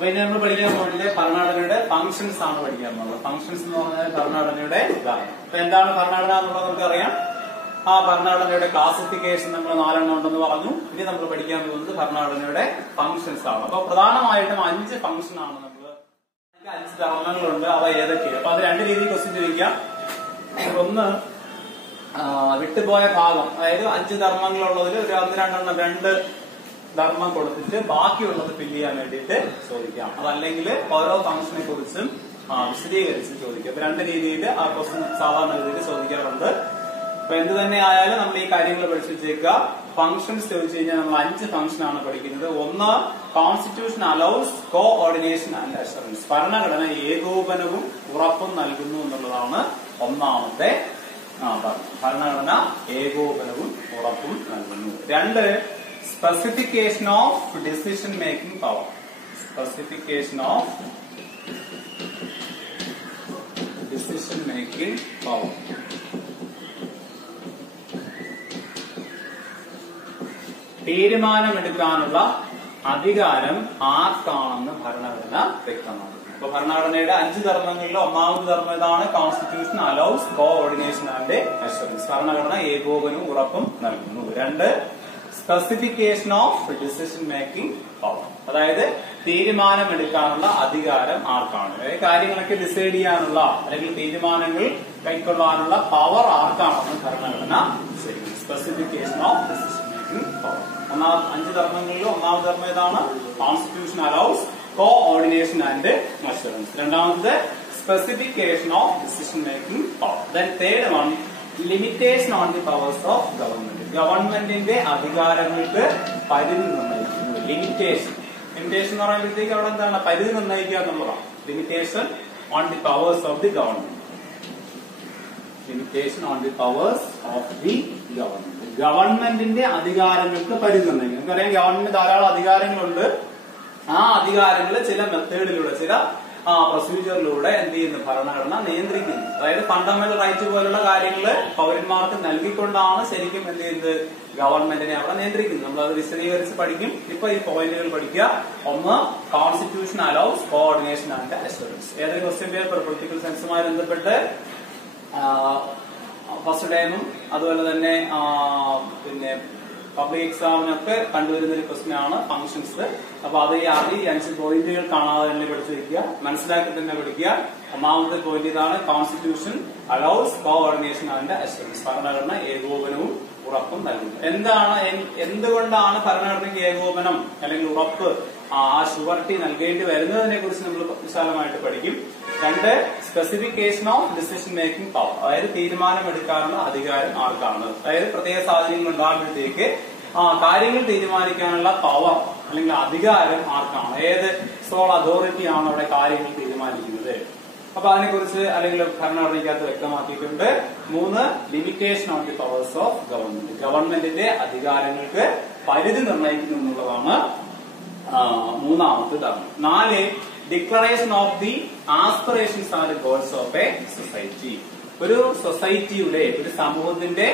അപ്പൊ ഇനി നമ്മൾ പഠിക്കാൻ പോകുന്നത് ഭരണഘടനയുടെ ഫംഗ്ഷൻസ് ആണ് പഠിക്കാൻ പോകുന്നത്. ഫംഗ്ഷൻസ് എന്ന് പറഞ്ഞാൽ ഭരണഘടനയുടെ ഇതാണ്. അപ്പൊ എന്താണ് ഭരണഘടന എന്നുള്ളത് നമുക്കറിയാം. ആ ഭരണഘടനയുടെ ക്ലാസിഫിക്കേഷൻ നമ്മൾ 4 ഉണ്ടെന്ന് പറഞ്ഞു. ഇനി നമ്മൾ പഠിക്കാൻ പോകുന്നത് ഭരണഘടനയുടെ ഫംഗ്ഷൻസ് ആണ്. അപ്പൊ പ്രധാനമായിട്ടും 5 ഫംഗ്ഷൻ ആണ് നമ്മൾ 5 ധർമ്മങ്ങളുണ്ട്. അവ ഏതൊക്കെയാണ്? അപ്പൊ അത് 2 രീതിയിൽ ക്വസ്റ്റ്യൻ ചോദിക്കാം. ഒന്ന് വിട്ടുപോയ ഭാഗം, അതായത് 5 ധർമ്മങ്ങളുള്ളതിൽ ഒരു 2 ധർമ്മം കൊടുത്തിട്ട് ബാക്കിയുള്ളത് ഫില്ല് ചെയ്യാൻ വേണ്ടിയിട്ട് ചോദിക്കാം. അതല്ലെങ്കിൽ ഓരോ ഫംഗ്ഷനെ കുറിച്ചും വിശദീകരിച്ച് ചോദിക്കാം. അപ്പൊ 2 രീതിയിൽ ആ ക്വസ്റ്റ്യൻ സാധാരണ രീതിയിൽ ചോദിക്കാറുണ്ട്. അപ്പൊ എന്ത് തന്നെ ആയാലും നമ്മൾ ഈ കാര്യങ്ങൾ പഠിച്ചു വെച്ചേക്കുക. ഫംഗ്ഷൻസ് ചോദിച്ചു കഴിഞ്ഞാൽ നമ്മൾ 5 ഫംഗ്ഷൻ ആണ് പഠിക്കുന്നത്. ഒന്ന്, constitution allows coordination and assurance. ഭരണഘടന ഏകോപനവും ഉറപ്പും നൽകുന്നു എന്നുള്ളതാണ് ഒന്നാമത്തെ ഭരണഘടന ഏകോപനവും ഉറപ്പും നൽകുന്നു. 2, specification of decision making power. Specification of decision making power. തീരുമാനമെടുക്കാനുള്ള അധികാരം ആർക്കാണെന്ന് ഭരണഘടന വ്യക്തമാക്കുന്നു. അപ്പൊ ഭരണഘടനയുടെ 5 ധർമ്മങ്ങളിൽ ഒന്നാമത് ധർമ്മം ഇതാണ്, constitution allows coordination and assurance. ഭരണഘടന ഏകോപനവും ഉറപ്പും നൽകുന്നു. 2, specification of decision making power. അതായത് തീരുമാനമെടുക്കാനുള്ള അധികാരം ആർക്കാണ്, അതായത് കാര്യങ്ങളൊക്കെ ഡിസൈഡ് ചെയ്യാനുള്ള അല്ലെങ്കിൽ തീരുമാനങ്ങൾ കൈക്കൊള്ളാനുള്ള പവർ ആർക്കാണെന്ന് ഭരണഘടന ശരിക്കും. Specification of decision making power. 5 ധർമ്മങ്ങളിൽ ഒന്നാമത് ധർമ്മം ഇതാണ്, constitution allows coordination and assurance. രണ്ടാമത് specification of decision making power. Then third one, limitation on the powers of government. ഗവൺമെന്റിന്റെ അധികാരങ്ങൾക്ക് പരിധി നിർണ്ണയിക്കുന്നു. ലിമിറ്റേഷൻ എന്ന് പറയുമ്പോഴത്തേക്ക് അവിടെ എന്താണ് പരിധി നിർണ്ണയിക്കുക എന്നുള്ളതാണ്. Limitation on the powers of the government. Limitation on the powers of the government. ഗവൺമെന്റിന്റെ അധികാരങ്ങൾക്ക് പരിധി നിർണ്ണയിക്കും. നമുക്കറിയാം ഗവൺമെന്റ് ധാരാളം അധികാരങ്ങളുണ്ട്. ആ അധികാരങ്ങൾ ചില മെത്തേഡിലൂടെ, ചില പ്രൊസീജിയറിലൂടെ എന്ത് ചെയ്യുന്നു, ഭരണഘടന നിയന്ത്രിക്കുന്നു. അതായത് ഫണ്ടമെന്റൽ റൈറ്റ് പോലുള്ള കാര്യങ്ങൾ പൗരന്മാർക്ക് നൽകിക്കൊണ്ടാണ് ശരിക്കും എന്ത് ചെയ്യുന്നത്, ഗവൺമെന്റിനെ അവിടെ നിയന്ത്രിക്കുന്നത്. നമ്മൾ അത് വിശദീകരിച്ച് പഠിക്കും. ഇപ്പൊ ഈ പോയിന്റുകൾ പഠിക്കുക. ഒന്ന്, constitution allows coordination and assurance. ഏതൊരു ക്വസ്റ്റ്യൻ പേപ്പർ പൊളിറ്റിക്കൽ സയൻസുമായി ബന്ധപ്പെട്ട് ഫസ്റ്റ് ടൈമും അതുപോലെ തന്നെ പിന്നെ പബ്ലിക് എക്സാമിനൊക്കെ കണ്ടുവരുന്ന ഒരു ക്വസ്റ്റ്യൻ ആണ് ഫംഗ്ഷൻസ്. അപ്പൊ അത് ഈ 5 പോയിന്റുകൾ കാണാതെ തന്നെ പഠിച്ചു വയ്ക്കുക, മനസ്സിലാക്കി തന്നെ പഠിക്കുക. ഒന്നാമത്തെ പോയിന്റ് ഇതാണ്, constitution allows coordination and assurance. ഭരണഘടന ഏകോപനവും ഉറപ്പും നൽകുന്നു. എന്തുകൊണ്ടാണ് ഭരണഘടനയ്ക്ക് ഏകോപനം അല്ലെങ്കിൽ ഉറപ്പ്, ആ ഷുവർട്ടി നൽകേണ്ടി വരുന്നതിനെ കുറിച്ച് നമ്മൾ വിശാലമായിട്ട് പഠിക്കും. 2, specification of decision making power. അതായത് തീരുമാനമെടുക്കാനുള്ള അധികാരം ആർക്കാണ്, അതായത് പ്രത്യേക സാഹചര്യങ്ങൾ ഉണ്ടാകുമ്പോഴത്തേക്ക് കാര്യങ്ങൾ തീരുമാനിക്കാനുള്ള പവർ അല്ലെങ്കിൽ അധികാരം ആർക്കാണ്, ഏത് സോൾ അതോറിറ്റി ആണ് അവിടെ കാര്യങ്ങൾ തീരുമാനിക്കുന്നത്. അപ്പൊ അതിനെക്കുറിച്ച് അല്ലെങ്കിൽ ഭരണഘടനയ്ക്കകത്ത് വ്യക്തമാക്കിയിട്ടുണ്ട്. 3, limitation on the powers of government. ഗവൺമെന്റിന്റെ അധികാരങ്ങൾക്ക് പരിധി നിർണ്ണയിക്കുന്നു എന്നുള്ളതാണ് മൂന്നാമത്തെ ധർമ്മം. 4, declaration of the aspirations and goals of a society. ഒരു സൊസൈറ്റിയുടെ, ഒരു സമൂഹത്തിന്റെ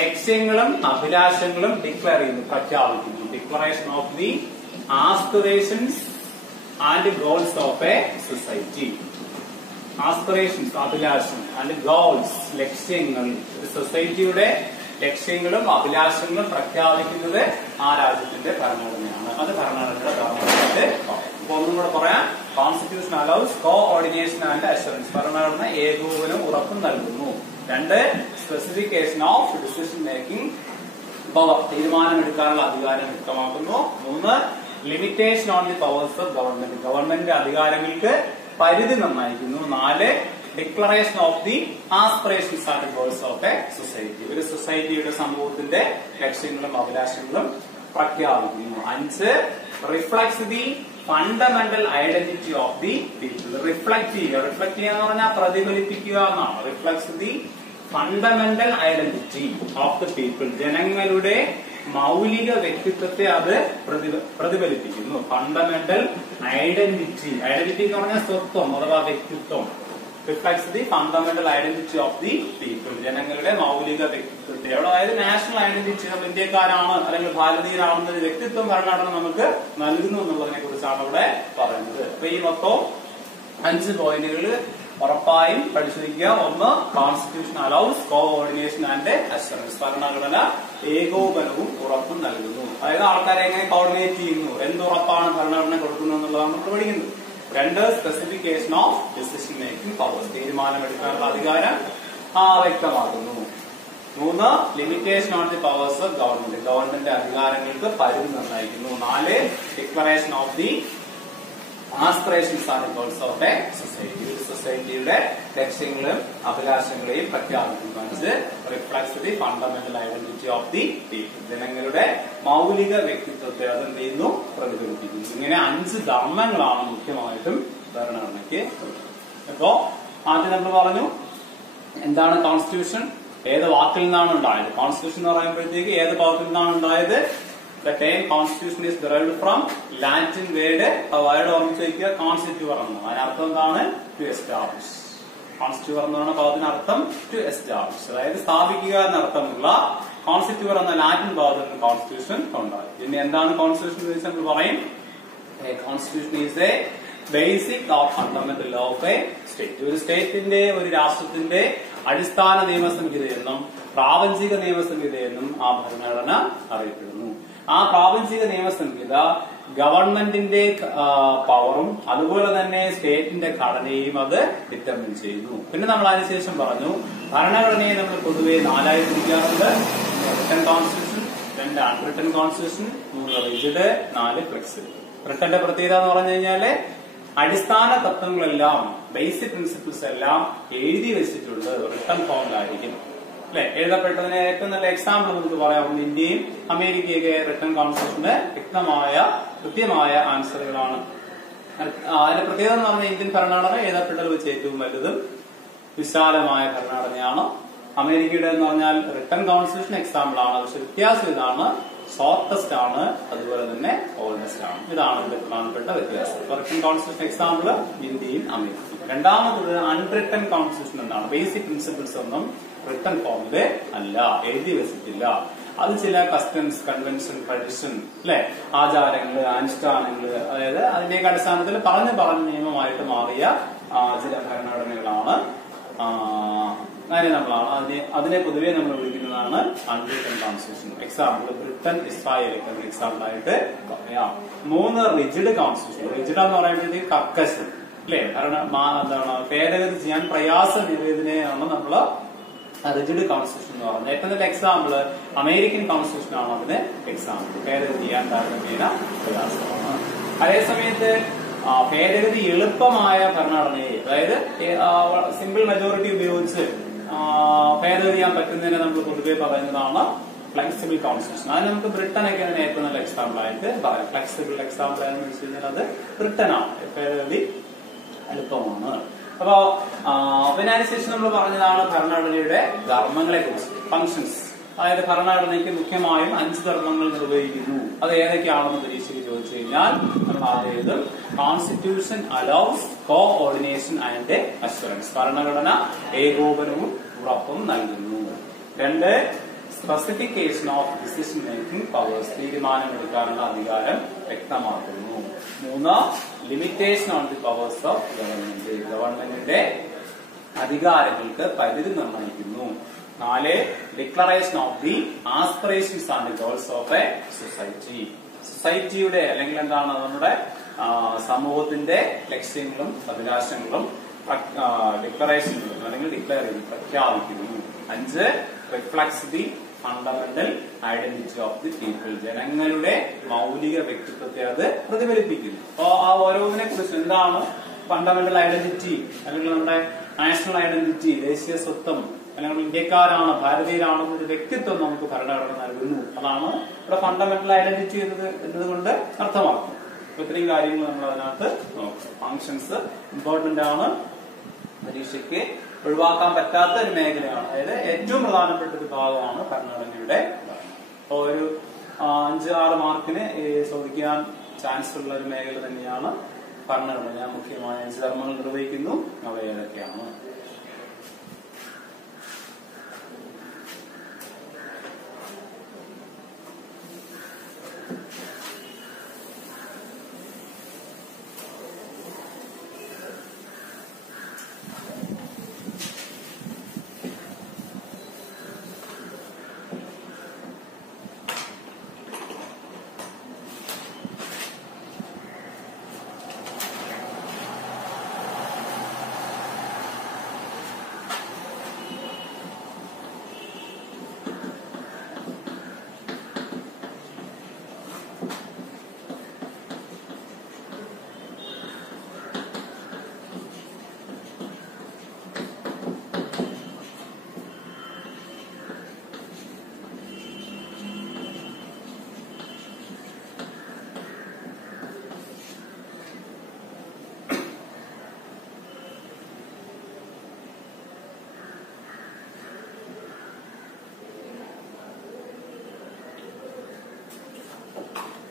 ലക്ഷ്യങ്ങളും അഭിലാഷങ്ങളും ഡിക്ലെയർ ചെയ്യുന്നു, പ്രഖ്യാപിക്കുന്നു. Declaration of the aspirations and goals of a society. Aspirations അഭിലാഷം, ആൻഡ് ഗോൾസ് ലക്ഷ്യങ്ങൾ. ഒരു സൊസൈറ്റിയുടെ ലക്ഷ്യങ്ങളും അഭിലാഷങ്ങളും പ്രഖ്യാപിക്കുന്നത് ആ രാജ്യത്തിന്റെ ഭരണഘടനയാണ്. അത് ഭരണഘടനയുടെ ധർമ്മത്തിന്റെ. ഒന്നും കൂടെ പറയാം, constitution allows coordination and assurance. ഭരണഘടന ഏകോപനവും ഉറപ്പും നൽകുന്നു. 2, specification of decision making power. തീരുമാനമെടുക്കാനുള്ള അധികാരം വ്യക്തമാക്കുന്നു. 3, limitation on the powers of government. ഗവൺമെന്റിന്റെ അധികാരങ്ങൾക്ക് പരിധി നിർണ്ണയിക്കുന്നു. 4, declaration of the aspirations and goals of a society. ഒരു സൊസൈറ്റിയുടെ, സമൂഹത്തിന്റെ ലക്ഷ്യങ്ങളും അഭിലാഷങ്ങളും പ്രഖ്യാപിക്കുന്നു. 5, reflects the fundamental identity of the people. Reflect ചെയ്യുക എന്ന് പറഞ്ഞാൽ പ്രതിഫലിപ്പിക്കുക എന്നാണ്. Reflects the fundamental identity of the people. ജനങ്ങളുടെ മൗലിക വ്യക്തിത്വത്തെ അത് പ്രതിഫലിപ്പിക്കുന്നു. Fundamental identity. ഐഡന്റിറ്റി എന്ന് പറഞ്ഞാൽ സ്വത്വം അഥവാ വ്യക്തിത്വം. reflects the fundamental identity of the people. ജനങ്ങളുടെ മൗലിക വ്യക്തിത്വത്തെ, അതായത് നാഷണൽ ഐഡന്റിറ്റി, നമ്മൾ ഇന്ത്യക്കാരാണ് അല്ലെങ്കിൽ ഭാരതീയരാണെന്നൊരു വ്യക്തിത്വം ഭരണഘടന നമുക്ക് നൽകുന്നു എന്നുള്ളതിനെ കുറിച്ചാണ് ഇവിടെ പറയുന്നത്. അപ്പൊ ഈ മൊത്തം 5 പോയിന്റുകൾ ഉറപ്പായും പരിശോധിക്കുക. ഒന്ന്, constitution allows coordination and assurance. ഭരണഘടന ഏകോപനവും ഉറപ്പും നൽകുന്നു. അതായത് ആൾക്കാരെ എങ്ങനെ കോർഡിനേറ്റ് ചെയ്യുന്നു, എന്തുറപ്പാണ് ഭരണഘടന കൊടുക്കുന്നത് എന്നുള്ളതാണ് നമ്മൾ പഠിക്കുന്നത്. 2, specification of decision making powers. തീരുമാനമെടുക്കാനുള്ള അധികാരം വ്യക്തമാക്കുന്നു. 3, limitation on the powers of government. Government അധികാരങ്ങൾക്ക് പരിധി നിർണ്ണയിക്കുന്നു. 4, declaration of the aspirations and goals of a society. ഒരു സൊസൈറ്റിയുടെ ലക്ഷ്യങ്ങളും അഭിലാഷങ്ങളെയും പ്രഖ്യാപിക്കുന്നു. 5, reflects the fundamental identity of the people. ജനങ്ങളുടെ മൗലിക വ്യക്തിത്വത്തെ അത് എന്ത് ചെയ്യുന്നു, പ്രതിഫലിപ്പിക്കുന്നു. ഇങ്ങനെ 5 ധർമ്മങ്ങളാണ് മുഖ്യമായിട്ടും ഭരണഘടനയ്ക്ക്. അപ്പോ ആദ്യം നമ്മൾ പറഞ്ഞു എന്താണ് കോൺസ്റ്റിറ്റ്യൂഷൻ, ഏത് വാക്കിൽ നിന്നാണ് ഉണ്ടായത്. കോൺസ്റ്റിറ്റ്യൂഷൻ എന്ന് പറയുമ്പോഴത്തേക്ക് ഏത് വാക്കിൽ നിന്നാണ് ഉണ്ടായത്? The term constitution is derived from Latin word. ആ വേർഡ് ഓർമ്മിച്ച് വയ്ക്കുക, കോൺസ്റ്റിറ്റ്യൂവർ എന്നാണ്. അതിനർത്ഥം എന്താണ്? To establish. കോൺസ്റ്റിറ്റ്യൂവർ എന്നാണ് പദത്തിനർത്ഥം ടു എസ്റ്റാബ്ലിഷ്, അതായത് സ്ഥാപിക്കുക എന്നർത്ഥമുള്ള കോൺസ്റ്റിറ്റ്യൂവർ എന്ന ലാറ്റിൻ പദത്തിൽ നിന്ന് കോൺസ്റ്റിറ്റ്യൂഷൻ ഉണ്ടായി. പിന്നെ എന്താണ് കോൺസ്റ്റിറ്റ്യൂഷൻ എന്ന് വെച്ചാൽ നമ്മൾ പറയും constitution is A basic of fundamental law of A state. ഒരു സ്റ്റേറ്റിന്റെ, ഒരു രാഷ്ട്രത്തിന്റെ അടിസ്ഥാന നിയമസംഹിതയെന്നും പ്രാപഞ്ചിക നിയമസംഹിതയെന്നും ആ ഭരണഘടന അറിയപ്പെടുന്നു. ആ പ്രാപഞ്ചിക നിയമസംഹിത ഗവൺമെന്റിന്റെ പവറും അതുപോലെ തന്നെ സ്റ്റേറ്റിന്റെ ഘടനയും അത് ഡിറ്റർമിൻ ചെയ്യുന്നു. പിന്നെ നമ്മൾ അതിനുശേഷം പറഞ്ഞു ഭരണഘടനയെ നമ്മൾ പൊതുവെ 4 ആയി തിരിക്കാറുണ്ട്. Written constitution, 2 unwritten constitution, 3 rigid, 4 flexible. റിട്ടന്റെ പ്രത്യേകത എന്ന് പറഞ്ഞു കഴിഞ്ഞാല് അടിസ്ഥാന തത്വങ്ങളെല്ലാം, ബേസിക് പ്രിൻസിപ്പിൾസ് എല്ലാം എഴുതി വെച്ചിട്ടുണ്ട് റിട്ടൺ ഫോമിലായിരിക്കും. അല്ലെ, എഴുതപ്പെട്ടതിന് ഏറ്റവും നല്ല എക്സാമ്പിൾ നമുക്ക് പറയാവുന്നത് ഇന്ത്യയും അമേരിക്കയൊക്കെ റിട്ടൺ കോൺസ്റ്റിറ്റ്യൂഷന്റെ വ്യക്തമായ കൃത്യമായ ആൻസറുകളാണ്. അതിന്റെ പ്രത്യേകത എന്ന് പറഞ്ഞാൽ ഇന്ത്യൻ ഭരണഘടന എഴുതപ്പെട്ടതിൽ വെച്ച് ഏറ്റവും വലുതും വിശാലമായ ഭരണഘടനയാണ്. അമേരിക്കയുടെ എന്ന് പറഞ്ഞാൽ റിട്ടൺ കോൺസ്റ്റിറ്റ്യൂഷൻ എക്സാമ്പിൾ ആണ്. പക്ഷെ വ്യത്യാസം ഇതാണ്, ഷോർട്ടസ്റ്റ് ആണ്, അതുപോലെ തന്നെ ഓൾഡസ്റ്റ് ആണ്. ഇതാണ് ഇതിന്റെ പ്രധാനപ്പെട്ട വ്യത്യാസം. റിട്ടൺ കോൺസ്റ്റിറ്റ്യൂഷൻ എക്സാമ്പിൾ ഇന്ത്യയും അമേരിക്കയും. രണ്ടാമത് അൺറിട്ടൺ കോൺസ്റ്റിറ്റ്യൂഷൻ എന്നാണ്. ബേസിക് പ്രിൻസിപ്പിൾസ് ഒന്നും റിട്ടൺ ഫോമില് അല്ല, എഴുതി വെച്ചിട്ടില്ല. അത് ചില കസ്റ്റംസ്, കൺവെൻഷൻ, ട്രഡിഷൻ, അല്ലെ, ആചാരങ്ങള്, അനുഷ്ഠാനങ്ങള്, അതായത് അതിന്റെയൊക്കെ അടിസ്ഥാനത്തിൽ പറഞ്ഞ് നിയമമായിട്ട് മാറിയ ചില ഭരണഘടനകളാണ്. നമ്മളാണ് അതിനെ പൊതുവെ നമ്മൾ വിളിക്കുന്നതാണ് unwritten constitution. Example Britain, Israel ഒക്കെ എക്സാമ്പിൾ ആയിട്ട് പറയാം. 3 റിജിഡ് കോൺസ്റ്റിറ്റ്യൂഷൻ. റിജിഡ് എന്ന് പറയുമ്പോഴത്തേക്ക് കർക്കശം, അല്ലെ, എന്താണ് ഭേദഗതി ചെയ്യാൻ പ്രയാസമേറിയതിനെയാണ് നമ്മള് റിജിഡ് കോൺസ്റ്റിറ്റ്യൂഷൻ എന്ന് പറയുന്നത്. ഏറ്റവും നല്ല എക്സാമ്പിൾ അമേരിക്കൻ കോൺസ്റ്റിറ്റ്യൂഷൻ ആണ് അതിന് എക്സാമ്പിൾ. ഭേദഗതി ചെയ്യാൻ താരതമ്യേന പ്രയാസമാണ്. അതേസമയത്ത് ഭേദഗതി എളുപ്പമായ ഭരണഘടനയെ, അതായത് സിംപിൾ മെജോറിറ്റി ഉപയോഗിച്ച് ഭേദഗതി ചെയ്യാൻ പറ്റുന്നതിനെ നമ്മൾ പൊതുവെ പറയുന്നതാണ് ഫ്ലെക്സിബിൾ കോൺസ്റ്റിറ്റ്യൂഷൻ. അത് നമുക്ക് ബ്രിട്ടനൊക്കെ അതിന് ഏറ്റവും നല്ല എക്സാമ്പിൾ ആയിട്ട് പറയാം. ഫ്ലെക്സിബിൾ എക്സാമ്പിൾ ആണെന്ന് വെച്ച് കഴിഞ്ഞാൽ അത് ബ്രിട്ടനാണ്. ഭേദഗതി എളുപ്പമാണ്. അപ്പോ പിന്നെ അതിനുശേഷം നമ്മൾ പറഞ്ഞതാണ് ഭരണഘടനയുടെ ധർമ്മങ്ങളെ കുറിച്ച്, ഫങ്ഷൻസ്. അതായത് ഭരണഘടനയ്ക്ക് മുഖ്യമായും 5 ധർമ്മങ്ങൾ നിർവഹിക്കുന്നു. അത് ഏതൊക്കെയാണെന്ന് പരീക്ഷയ്ക്ക് ചോദിച്ചു കഴിഞ്ഞാൽ നമ്മൾ ആദ്യം എഴുതും constitution allows coordination and assurance. ഭരണഘടന ഏകോപനവും ഉറപ്പും നൽകുന്നു. 2, specification of decision making powers. തീരുമാനമെടുക്കാനുള്ള അധികാരം വ്യക്തമാക്കുന്നു. 3, limitation on the powers of government. ഗവൺമെന്റിന്റെ അധികാരങ്ങൾക്ക് പരിധി നിർണ്ണയിക്കുന്നു. 4, declaration of the aspirations and goals of a society. സൊസൈറ്റിയുടെ അല്ലെങ്കിൽ എന്താണ് നമ്മുടെ സമൂഹത്തിന്റെ ലക്ഷ്യങ്ങളും അഭിലാഷങ്ങളും ഡിക്ലറേഷനുകളും അല്ലെങ്കിൽ ഡിക്ലെയർ ചെയ്ത് പ്രഖ്യാപിക്കുന്നു. 5, reflects the fundamental identity of the people. ജനങ്ങളുടെ മൗലിക വ്യക്തിത്വത്തെ അത് പ്രതിഫലിപ്പിക്കുന്നു. അപ്പോ ആ ഓരോന്നിനെ കുറിച്ച് എന്താണ് ഫണ്ടമെന്റൽ ഐഡന്റിറ്റി അല്ലെങ്കിൽ നമ്മുടെ നാഷണൽ ഐഡന്റിറ്റി, ദേശീയ സ്വത്വം, അല്ലെങ്കിൽ ഇന്ത്യക്കാരാണ്, ഭാരതീയരാണെന്നൊരു വ്യക്തിത്വം നമുക്ക് ഭരണഘടന നൽകുന്നു. അതാണ് ഇവിടെ ഫണ്ടമെന്റൽ ഐഡന്റിറ്റി എന്നതുകൊണ്ട് അർത്ഥമാക്കുന്നത്. അപ്പൊ ഇത്രയും കാര്യങ്ങൾ നമ്മൾ അതിനകത്ത് നോക്കും. ഫങ്ഷൻസ് ഇമ്പോർട്ടന്റ് ആണ്, പരീക്ഷയ്ക്ക് ഒഴിവാക്കാൻ പറ്റാത്ത ഒരു മേഖലയാണ്. അതായത് ഏറ്റവും പ്രധാനപ്പെട്ട ഒരു ഭാഗമാണ് ഭരണഘടനയുടെ. അപ്പൊ ഒരു 5-6 മാർക്കിന് ചോദിക്കാൻ ചാൻസ് ഉള്ള ഒരു മേഖല തന്നെയാണ് ഭരണഘടന മുഖ്യമായ 5 ധർമ്മങ്ങൾ നിർവഹിക്കുന്നു. അവ ഏതൊക്കെയാണ്?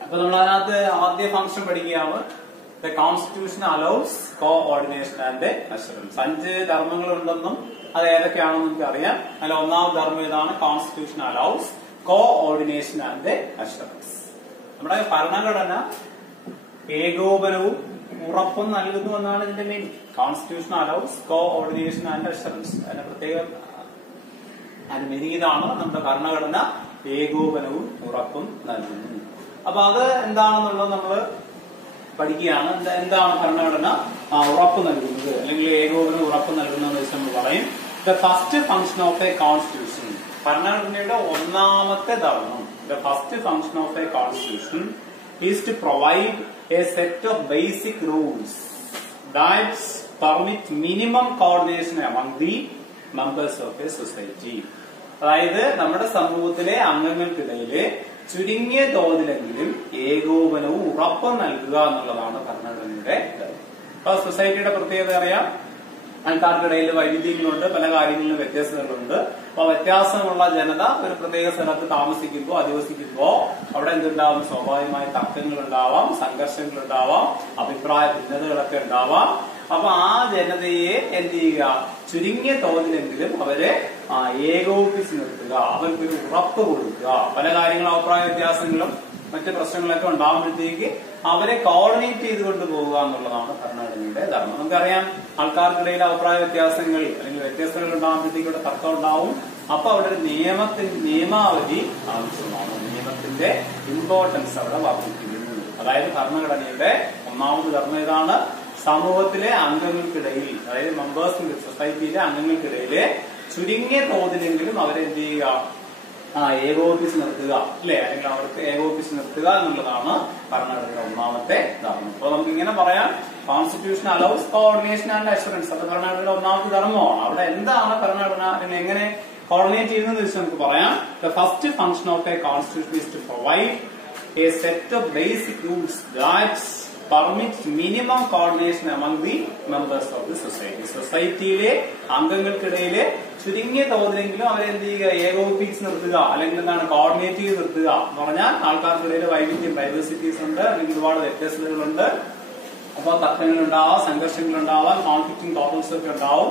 അപ്പൊ നമ്മൾ അതിനകത്ത് ആദ്യ ഫംഗ്ഷൻ പഠിക്കുകയാണ്. The constitution allows coordination and assurance. 5 ധർമ്മങ്ങൾ ഉണ്ടെന്നും അത് ഏതൊക്കെയാണെന്ന് നമുക്ക് അറിയാം. അതിൽ ഒന്നാമത്തെ ധർമ്മം ഇതാണ്, constitution allows coordination and assurance. നമ്മുടെ ഭരണഘടന ഏകോപനവും ഉറപ്പും നൽകുന്നു എന്നാണ് ഇതിന്റെ main. Constitution allows coordination and assurance. അതിന്റെ പ്രത്യേകം അതിന് മെയിൻ ഇതാണ്, നമ്മുടെ ഭരണഘടന ഏകോപനവും ഉറപ്പും നൽകുന്നു. അപ്പൊ അത് എന്താണെന്നുള്ളത് നമ്മൾ പഠിക്കുകയാണ്. എന്താണ് ഭരണഘടന ഉറപ്പ് നൽകുന്നത് അല്ലെങ്കിൽ ഏകോപനം ഉറപ്പ് നൽകുന്നതെന്ന് വെച്ച് നമ്മൾ പറയും the first function of a constitution. ഭരണഘടനയുടെ ഒന്നാമത്തെ ധർമ്മം, the first function of a constitution is to provide a set of basic rules that permit minimum coordination among the members of a society. അതായത് നമ്മുടെ സമൂഹത്തിലെ അംഗങ്ങൾക്കിടയിലെ ചുരുങ്ങിയ തോതിലെങ്കിലും ഏകോപനവും ഉറപ്പും നൽകുക എന്നുള്ളതാണ് ഭരണഘടനയുടെ ധർമ്മം. അപ്പൊ സൊസൈറ്റിയുടെ പ്രത്യേകത അറിയാം. ആൾക്കാർക്കിടയിൽ വൈവിധ്യങ്ങളുണ്ട്, പല കാര്യങ്ങളിലും വ്യത്യാസങ്ങളുണ്ട്. അപ്പൊ വ്യത്യാസമുള്ള ജനത ഒരു പ്രത്യേക സ്ഥലത്ത് താമസിക്കുമ്പോൾ അധിവസിക്കുമ്പോൾ അവിടെ എന്തുണ്ടാവും? സ്വാഭാവികമായ തർക്കങ്ങൾ ഉണ്ടാവാം, സംഘർഷങ്ങൾ ഉണ്ടാവാം, അഭിപ്രായ ഭിന്നതകളൊക്കെ ഉണ്ടാവാം. അപ്പൊ ആ ജനതയെ എന്ത് ചെയ്യുക? ചുരുങ്ങിയ തോതിലെങ്കിലും അവരെ ഏകോപിപ്പിച്ച് നിർത്തുക, അവർക്കൊരു ഉറപ്പ് കൊടുക്കുക. പല കാര്യങ്ങളും അഭിപ്രായ വ്യത്യാസങ്ങളും മറ്റ് പ്രശ്നങ്ങളൊക്കെ ഉണ്ടാകുമ്പോഴത്തേക്ക് അവരെ കോർഡിനേറ്റ് ചെയ്തുകൊണ്ട് പോവുക എന്നുള്ളതാണ് ഭരണഘടനയുടെ ധർമ്മം. നമുക്കറിയാം, ആൾക്കാർക്കിടയിൽ അഭിപ്രായ വ്യത്യാസങ്ങൾ അല്ലെങ്കിൽ വ്യത്യസ്തങ്ങൾ ഉണ്ടാകുമ്പോഴത്തേക്ക് ഇവിടെ തർക്കം ഉണ്ടാവും. അപ്പൊ അവിടെ ഒരു നിയമാവലി ആവശ്യമാണ്. നിയമത്തിന്റെ ഇമ്പോർട്ടൻസ് അവിടെ വർദ്ധിക്കുന്നു. അതായത് ഭരണഘടനയുടെ ഒന്നാമത് ധർമ്മം ഇതാണ്, സമൂഹത്തിലെ അംഗങ്ങൾക്കിടയിൽ, അതായത് മെമ്പേഴ്സ് സൊസൈറ്റിയിലെ അംഗങ്ങൾക്കിടയിലെ ചുരുങ്ങിയ തോതിലെങ്കിലും അവരെ എന്ത് ചെയ്യുക? ഏകോപിപ്പിച്ച് നിർത്തുക, അല്ലെ? അല്ലെങ്കിൽ അവർക്ക് ഏകോപിപ്പിച്ച് നിർത്തുക എന്നുള്ളതാണ് ഭരണഘടനയുടെ ഒന്നാമത്തെ ധർമ്മം. അപ്പൊ നമുക്ക് ഇങ്ങനെ പറയാം, constitution allows coordination and assurance. അത് ഭരണഘടനയുടെ ഒന്നാമത്തെ ധർമ്മമാണ്. അവിടെ എന്താണ് ഭരണഘടന അതിനെ എങ്ങനെ കോർഡിനേറ്റ് ചെയ്യുന്നത് വെച്ച് നമുക്ക് പറയാം. The first function of a constitution is to provide a set of basic rules that permits minimum coordination among the members of the society. സൊസൈറ്റിയിലെ അംഗങ്ങൾക്കിടയിലെ ചുരുങ്ങിയ തോതിലെങ്കിലും അവരെ എന്ത് ചെയ്യുക? ഏകോപിപ്പിച്ച് നിർത്തുക, അല്ലെങ്കിൽ എന്താണ്? കോർഡിനേറ്റ് ചെയ്ത് നിർത്തുക എന്ന് പറഞ്ഞാൽ ആൾക്കാർക്കിടയിൽ വൈവിധ്യം, ഡൈവേഴ്സിറ്റീസ് ഉണ്ട്, അല്ലെങ്കിൽ ഒരുപാട് വ്യത്യസ്തതകളുണ്ട്. അപ്പൊ തർക്കങ്ങൾ ഉണ്ടാവാം, സംഘർഷങ്ങൾ ഉണ്ടാവാം, കോൺഫ്ലിക്റ്റിംഗ് പ്രോബ്ലംസ് ഒക്കെ ഉണ്ടാവും.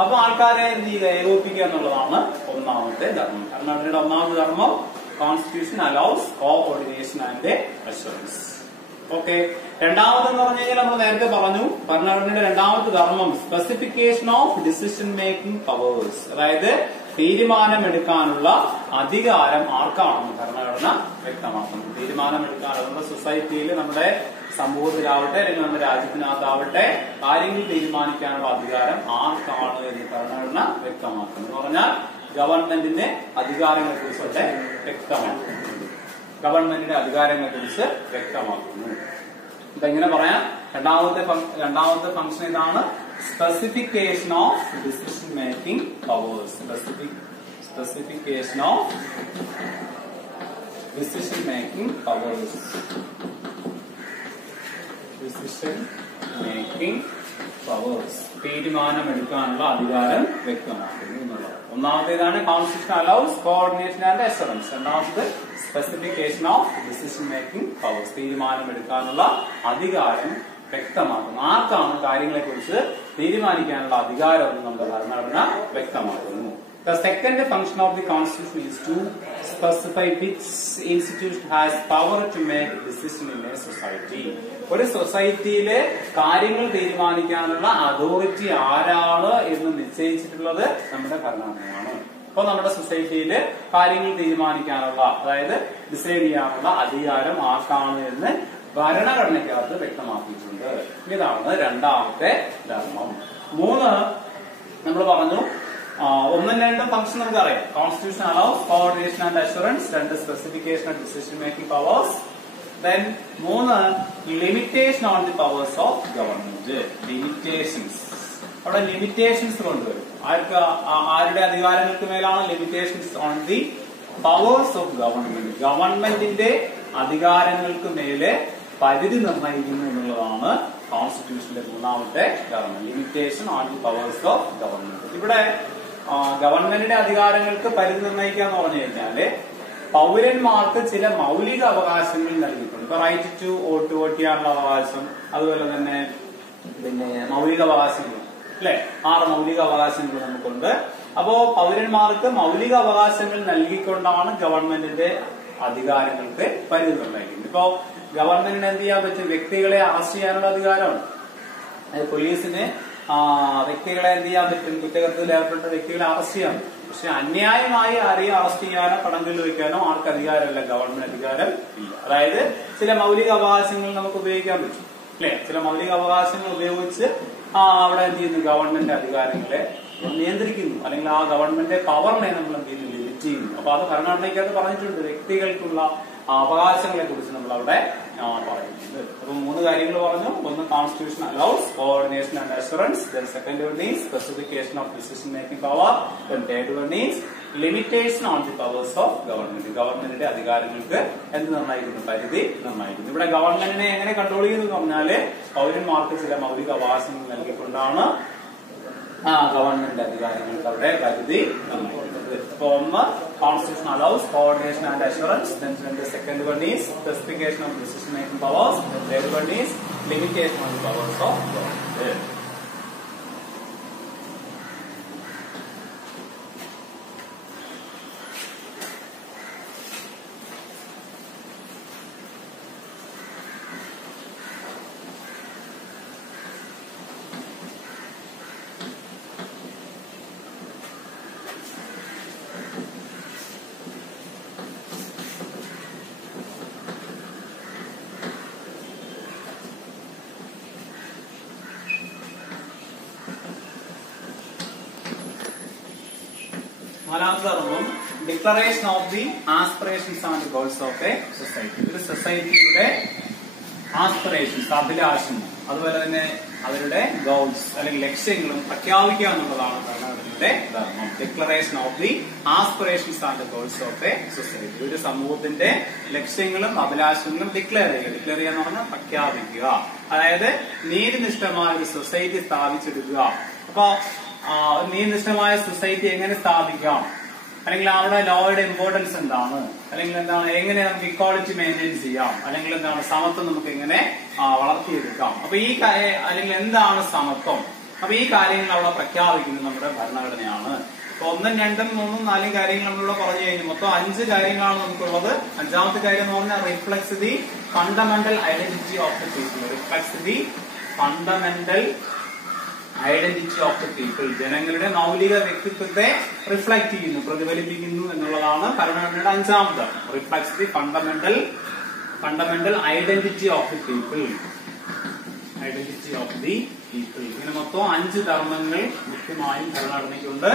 അപ്പൊ ആൾക്കാരെ എന്ത് ചെയ്യുക? ഏകോപിപ്പിക്കുക എന്നുള്ളതാണ് ഒന്നാമത്തെ ധർമ്മം. ഭരണഘടനയുടെ ഒന്നാമത്തെ ധർമ്മം constitution allows coordination and assurance. Okay. രണ്ടാമതെന്ന് പറഞ്ഞു കഴിഞ്ഞാൽ നമ്മൾ നേരത്തെ പറഞ്ഞു, ഭരണഘടനയുടെ രണ്ടാമത്തെ ധർമ്മം specification of decision making powers. അതായത് തീരുമാനമെടുക്കാനുള്ള അധികാരം ആർക്കാണെന്ന് ഭരണഘടന വ്യക്തമാക്കുന്നു. തീരുമാനമെടുക്കാനുള്ള നമ്മുടെ സൊസൈറ്റിയിൽ, നമ്മുടെ സമൂഹത്തിലാവട്ടെ അല്ലെങ്കിൽ നമ്മുടെ രാജ്യത്തിനകത്താവട്ടെ കാര്യങ്ങൾ തീരുമാനിക്കാനുള്ള അധികാരം ആർക്കാണ് എന്ന് ഭരണഘടന വ്യക്തമാക്കുന്നു. എന്ന് പറഞ്ഞാൽ ഗവൺമെന്റിന്റെ അധികാരങ്ങളെ കുറിച്ച് വ്യക്തമാക്കുന്നു. ഗവൺമെന്റിന്റെ അധികാരങ്ങളെ കുറിച്ച് വ്യക്തമാക്കുന്നു. അപ്പൊ എങ്ങനെ പറയാം? രണ്ടാമത്തെ ഫംഗ്ഷൻ ഇതാണ്, specification of decision making powers. Specification of decision making powers. Decision making powers, തീരുമാനമെടുക്കാനുള്ള അധികാരം വ്യക്തമാക്കുന്നു എന്നുള്ളത്. ഒന്നാമത്തേതാണ് constitution allows coordination and assurance. രണ്ടാമത് specification of decision making powers, തീരുമാനമെടുക്കാനുള്ള അധികാരം വ്യക്തമാക്കുന്നു. ആർക്കാണ് കാര്യങ്ങളെ കുറിച്ച് തീരുമാനിക്കാനുള്ള അധികാരം എന്ന് നമ്മുടെ ഭരണഘടന വ്യക്തമാക്കുന്നു. The second function of the Constitution is to specify which institution has power to make decision in a society. ഒരു സൊസൈറ്റിയിലെ കാര്യങ്ങൾ തീരുമാനിക്കാനുള്ള അതോറിറ്റി ആരാണ് എന്ന് നിശ്ചയിച്ചിട്ടുള്ളത് നമ്മുടെ ഭരണഘടനയാണ്. അപ്പൊ നമ്മുടെ സൊസൈറ്റിയിൽ കാര്യങ്ങൾ തീരുമാനിക്കാനുള്ള, അതായത് ഡിസൈഡ് ചെയ്യാനുള്ള അധികാരം ആർക്കാണ് എന്ന് ഭരണഘടനയ്ക്കകത്ത് വ്യക്തമാക്കിയിട്ടുണ്ട്. ഇതാണ് രണ്ടാമത്തെ ധർമ്മം. 3 നമ്മൾ പറഞ്ഞു, ഒന്നും രണ്ടും ഫംഗ്ഷൻ നമുക്കറിയാം. Constitution allows coordination and assurance, 2 specification of decision making powers, then 3 limitation on the powers of government. Limitations, അവിടെ ലിമിറ്റേഷൻസ് കൊണ്ടുവരും. ആരുടെ അധികാരങ്ങൾക്ക് മേലാണ്? Limitations on the powers of government. ഗവൺമെന്റിന്റെ അധികാരങ്ങൾക്ക് മേലെ പരിധി നിർണ്ണയിക്കുന്നു എന്നുള്ളതാണ് കോൺസ്റ്റിറ്റ്യൂഷന്റെ 3ാമത്തെ ധർമ്മം. Limitation on the powers of government. ഇവിടെ ഗവൺമെന്റിന്റെ അധികാരങ്ങൾക്ക് പരിധി നിർണ്ണയിക്കുക എന്ന് പറഞ്ഞു കഴിഞ്ഞാല് പൗരന്മാർക്ക് ചില മൗലിക അവകാശങ്ങൾ നൽകിയിട്ടുണ്ട്. ഇപ്പൊ റൈറ്റ് ടു വോട്ട് ചെയ്യാനുള്ള അവകാശം, അതുപോലെ തന്നെ മൗലിക അവകാശങ്ങൾ, അല്ലെ? 6 മൗലിക അവകാശങ്ങൾ നമുക്കുണ്ട്. അപ്പോ പൗരന്മാർക്ക് മൗലിക അവകാശങ്ങൾ നൽകിക്കൊണ്ടാണ് ഗവൺമെന്റിന്റെ അധികാരങ്ങൾക്ക് പരിധി നിർണ്ണയിക്കുന്നത്. ഇപ്പോ ഗവൺമെന്റിന് എന്ത് ചെയ്യാൻ പറ്റും? വ്യക്തികളെ അറസ്റ്റ് ചെയ്യാനുള്ള അധികാരമാണ്. പോലീസിന് വ്യക്തികളെ എന്ത് ചെയ്യാൻ പറ്റും? കുറ്റകൃത്യത്തിൽ ഏർപ്പെട്ട വ്യക്തികളെ അറസ്റ്റ് ചെയ്യാൻ പറ്റും. പക്ഷെ അന്യായമായി ആരെയും അറസ്റ്റ് ചെയ്യാനോ തടങ്കലിൽ വയ്ക്കാനോ ആർക്ക് അധികാരമല്ല? ഗവൺമെന്റ് അധികാരം ഇല്ല. അതായത് ചില മൗലിക അവകാശങ്ങൾ നമുക്ക് ഉപയോഗിക്കാൻ പറ്റും, അല്ലെ? ചില മൗലിക അവകാശങ്ങൾ ഉപയോഗിച്ച് അവിടെ എന്ത് ചെയ്യുന്നു? ഗവൺമെന്റ് അധികാരങ്ങളെ നിയന്ത്രിക്കുന്നു, അല്ലെങ്കിൽ ആ ഗവൺമെന്റ് പവറിനെ നമ്മൾ എന്ത് ചെയ്യുന്നു? ലിമിറ്റ് ചെയ്യുന്നു. അപ്പൊ അത് ഭരണഘടനയ്ക്കകത്ത് പറഞ്ഞിട്ടുണ്ട്. വ്യക്തികൾക്കുള്ള അവകാശങ്ങളെ കുറിച്ച് നമ്മൾ അവിടെ പറയുന്നുണ്ട്. അപ്പൊ 3 കാര്യങ്ങൾ പറഞ്ഞു. ഒന്ന്, constitution allows coordination and assurance, then second one is specification of decision making power, then third one is limitation on the powers of government. ഗവൺമെന്റിന്റെ അധികാരങ്ങൾക്ക് എന്ത് നിർണ്ണയിക്കുന്നു? പരിധി നിർണ്ണയിക്കുന്നു. ഇവിടെ ഗവൺമെന്റിനെ എങ്ങനെ കൺട്രോൾ ചെയ്യുന്നു എന്ന് പറഞ്ഞാല് പൗരന്മാർക്ക് ചില മൗലിക അവകാശങ്ങൾ നൽകിക്കൊണ്ടാണ് ഗവൺമെന്റ് അധികാരങ്ങൾക്ക് അവിടെ പരിധി നിർണ്ണയിക്കുന്നത്. ഇപ്പൊ 1 constitution allows coordination and assurance, then second one is specification of decision making powers, third one is limitation on the powers of government. Declaration of the aspirations and goals of a society. ഒരു സൊസൈറ്റിയുടെ aspirations, അഭിലാഷങ്ങൾ, അതുപോലെ തന്നെ അവരുടെ goals അല്ലെങ്കിൽ ലക്ഷ്യങ്ങളും പ്രഖ്യാപിക്കുക എന്നുള്ളതാണ് ഭരണഘടനയുടെ ധർമ്മം. Declaration of the aspirations and goals of a society. ഒരു സമൂഹത്തിന്റെ ലക്ഷ്യങ്ങളും അഭിലാഷങ്ങളും ഡിക്ലെയർ ചെയ്യുക. ഡിക്ലെയർ ചെയ്യുക എന്ന് പറഞ്ഞാൽ പ്രഖ്യാപിക്കുക. അതായത് നീതിനിഷ്ഠമായ ഒരു സൊസൈറ്റി സ്ഥാപിച്ചെടുക്കുക. അപ്പൊ നീതിനിഷ്ഠമായ സൊസൈറ്റി എങ്ങനെ സ്ഥാപിക്കാം, അല്ലെങ്കിൽ അവിടെ ലോയുടെ ഇമ്പോർട്ടൻസ് എന്താണ്, അല്ലെങ്കിൽ എന്താണ്, എങ്ങനെ നമുക്ക് ഇക്വാളിറ്റി മെയിൻറ്റെയിൻ ചെയ്യാം, അല്ലെങ്കിൽ എന്താണ് സമത്വം നമുക്ക് എങ്ങനെ വളർത്തിയെടുക്കാം. അപ്പൊ ഈ അല്ലെങ്കിൽ എന്താണ് സമത്വം, അപ്പൊ ഈ കാര്യങ്ങൾ അവിടെ പ്രഖ്യാപിക്കുന്നത് നമ്മുടെ ഭരണഘടനയാണ്. അപ്പൊ 1, 2, 3, 4 കാര്യങ്ങൾ നമ്മളിവിടെ പറഞ്ഞു കഴിഞ്ഞു. മൊത്തം 5 കാര്യങ്ങളാണ് നമുക്കുള്ളത്. 5ാമത്തെ കാര്യം എന്ന് പറഞ്ഞാൽ reflects the fundamental identity of the people. Reflects the fundamental identity of the people. ജനങ്ങളുടെ മൗലിക വ്യക്തിത്വത്തെ റിഫ്ലക്ട് ചെയ്യുന്നു, പ്രതിഫലിപ്പിക്കുന്നു എന്നുള്ളതാണ് ഭരണഘടനയുടെ 5ാമത്തെ. Reflects the fundamental identity of the people. Identity of the people. ഇങ്ങനെ മൊത്തം 5 ധർമ്മങ്ങൾ മുഖ്യമായും ഭരണഘടനയ്ക്കുണ്ട്.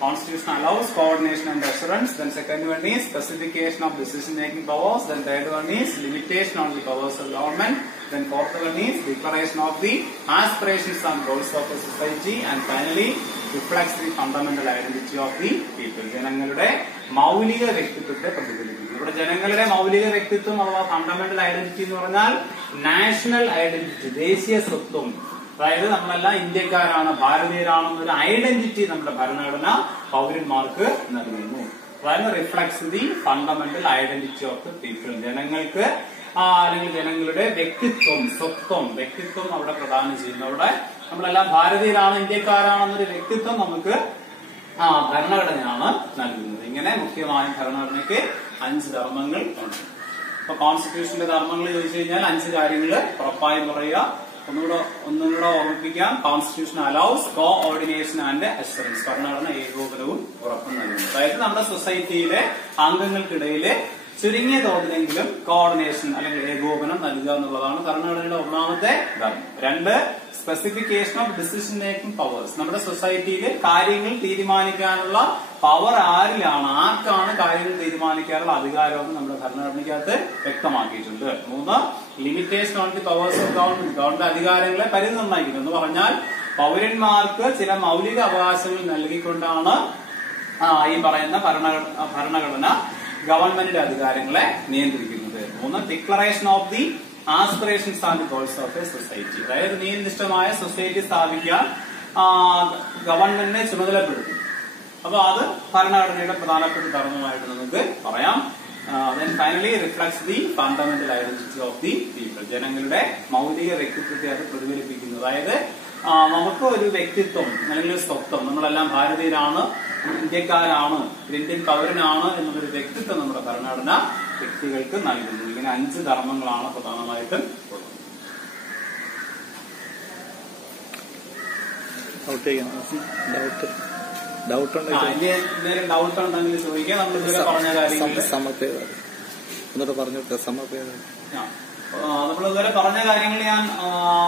Constitution allows coordination and assurance. Then second one is specification of decision-making powers. Then third one is limitation on the powers of government. Then fourth one is declaration of the aspirations and goals of the society. And finally, reflects the fundamental identity of the people. ജനങ്ങളുടെ മൗലിക വ്യക്തിത്വത്തെ പ്രതിഫലിപ്പിക്കുന്നു. ഇവിടെ ജനങ്ങളുടെ മൗലിക വ്യക്തിത്വം അഥവാ fundamental identity എന്ന് പറഞ്ഞാൽ നാഷണൽ ഐഡന്റിറ്റി, ദേശീയ സ്വത്വം. അതായത് നമ്മളെല്ലാം ഇന്ത്യക്കാരാണ്, ഭാരതീയരാണെന്നൊരു ഐഡന്റിറ്റി നമ്മുടെ ഭരണഘടന പൗരന്മാർക്ക് നൽകുന്നു. അതായത് reflects the fundamental identity of the people. ജനങ്ങൾക്ക് അല്ലെങ്കിൽ ജനങ്ങളുടെ വ്യക്തിത്വം അവിടെ പ്രദാനം ചെയ്യുന്നു. അവിടെ നമ്മളെല്ലാം ഭാരതീയരാണ്, ഇന്ത്യക്കാരാണെന്നൊരു വ്യക്തിത്വം നമുക്ക് ഭരണഘടനയാണ് നൽകുന്നത്. ഇങ്ങനെ മുഖ്യമായും ഭരണഘടനയ്ക്ക് 5 ധർമ്മങ്ങൾ ഉണ്ട്. അപ്പൊ കോൺസ്റ്റിറ്റ്യൂഷന്റെ ധർമ്മങ്ങൾ ചോദിച്ചു കഴിഞ്ഞാൽ 5 കാര്യങ്ങൾ ഉറപ്പായും പറയുക. ഒന്നുകൂടെ ഓർമ്മിപ്പിക്കാം. Constitution allows coordination and assurance. ഭരണഘടന ഏകോപനവും ഉറപ്പും നൽകുന്നു. അതായത് നമ്മുടെ സൊസൈറ്റിയിലെ അംഗങ്ങൾക്കിടയിലെ ചുരുങ്ങിയ തോതിലെങ്കിലും കോഓർഡിനേഷൻ അല്ലെങ്കിൽ ഏകോപനം നൽകുക എന്നുള്ളതാണ് ഭരണഘടനയുടെ ഒന്നാമത്തെ ധർമ്മം. 2, specification of decision making powers. നമ്മുടെ സൊസൈറ്റിയിൽ കാര്യങ്ങൾ തീരുമാനിക്കാനുള്ള പവർ ആർക്കാണ് കാര്യങ്ങൾ തീരുമാനിക്കാനുള്ള അധികാരമെന്ന് നമ്മുടെ ഭരണഘടനയ്ക്കകത്ത് വ്യക്തമാക്കിയിട്ടുണ്ട്. 3, limitation on the powers of government. Government അധികാരങ്ങളെ പരിധി നിർണ്ണയിക്കുന്നു എന്ന് പറഞ്ഞാൽ പൗരന്മാർക്ക് ചില മൗലിക അവകാശങ്ങൾ നൽകിക്കൊണ്ടാണ് ഈ പറയുന്ന ഭരണഘടന ഗവൺമെന്റിന്റെ അധികാരങ്ങളെ നിയന്ത്രിക്കുന്നത്. 3, declaration of the aspirations and goals of a society. അതായത് നിയന്ത്രിഷ്ടമായ സൊസൈറ്റി സ്ഥാപിക്കാൻ ഗവൺമെന്റിനെ ചുമതലപ്പെടുത്തും. അപ്പൊ അത് ഭരണഘടനയുടെ പ്രധാനപ്പെട്ട ധർമ്മമായിട്ട് നമുക്ക് പറയാം. then finally reflects the fundamental identity of the people. ജനങ്ങളുടെ മൗലിക വ്യക്തിത്വത്തെ അത് പ്രതിഫലിപ്പിക്കുന്നു. അതായത് നമുക്ക് ഒരു വ്യക്തിത്വം അല്ലെങ്കിൽ ഒരു സ്വത്വം, നമ്മളെല്ലാം ഭാരതീയരാണ്, ഇന്ത്യക്കാരാണ്, ഇന്ത്യൻ പൗരനാണ് എന്നൊരു വ്യക്തിത്വം നമ്മുടെ ഭരണഘടന വ്യക്തികൾക്ക് നൽകുന്നു. ഇങ്ങനെ 5 ധർമ്മങ്ങളാണ് പ്രധാനമായിട്ടും ഉള്ളത്. ഡൗട്ട് ഉണ്ടെങ്കിൽ ചോദിക്കാം. നമ്മൾ ഇതുവരെ പറഞ്ഞ കാര്യങ്ങൾ നമ്മളിതുവരെ പറഞ്ഞ കാര്യങ്ങൾ ഞാൻ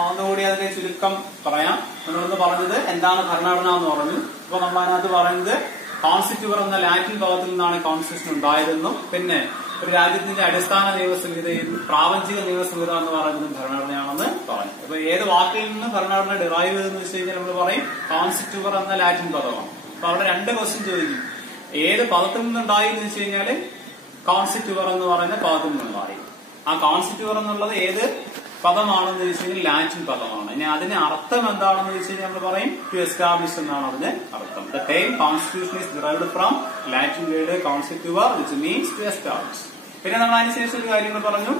ഒന്നുകൂടി അതിന്റെ ചുരുക്കം പറയാം. നമ്മളിന്ന് പറഞ്ഞത് എന്താണ് ഭരണഘടന എന്ന് പറഞ്ഞു. അപ്പൊ നമ്മൾ അതിനകത്ത് പറയുന്നത് കോൺസ്റ്റിറ്റ്യൂവർ എന്ന ലാറ്റിൻ പദത്തിൽ നിന്നാണ് കോൺസ്റ്റിറ്റ്യൂഷൻ ഉണ്ടായതെന്നും പിന്നെ ഒരു രാജ്യത്തിന്റെ അടിസ്ഥാന നിയമസംഹിതയും പ്രാപഞ്ചിക നിയമസംഹിത എന്ന് പറയുന്നതും ഭരണഘടനയാണെന്ന് പറഞ്ഞു. അപ്പൊ ഏത് വാക്കിൽ നിന്ന് ഭരണഘടന ഡിറൈവ് ചെയ്തെന്ന് വെച്ച് കഴിഞ്ഞാൽ നമ്മൾ പറയും കോൺസ്റ്റിറ്റ്യൂവർ എന്ന ലാറ്റിൻ പദമാണ്. അപ്പൊ അവിടെ 2 ക്വസ്റ്റ്യൻ ചോദിക്കും. ഏത് പദത്തിൽ നിന്നുണ്ടായി എന്ന് വെച്ച് കഴിഞ്ഞാല് കോൺസ്റ്റിറ്റ്യൂവർ എന്ന് പറയുന്ന പദത്തിൽ നിന്നുണ്ടായി. ആ കോൺസ്റ്റിറ്റ്യൂവർ എന്നുള്ളത് ഏത് പദമാണെന്ന് ചോദിച്ചു കഴിഞ്ഞാൽ ലാറ്റിൻ പദമാണ്. ഇനി അതിന് അർത്ഥം എന്താണെന്ന് ചോദിച്ചു കഴിഞ്ഞാൽ നമ്മൾ പറയും ടു എസ്റ്റാബ്ലിഷ് എന്നാണ് അതിന് അർത്ഥം. The term constitution is derived from Latin word constituere which means to establish. പിന്നെ നമ്മൾ അതിനുശേഷം ഒരു കാര്യങ്ങൾ പറഞ്ഞു.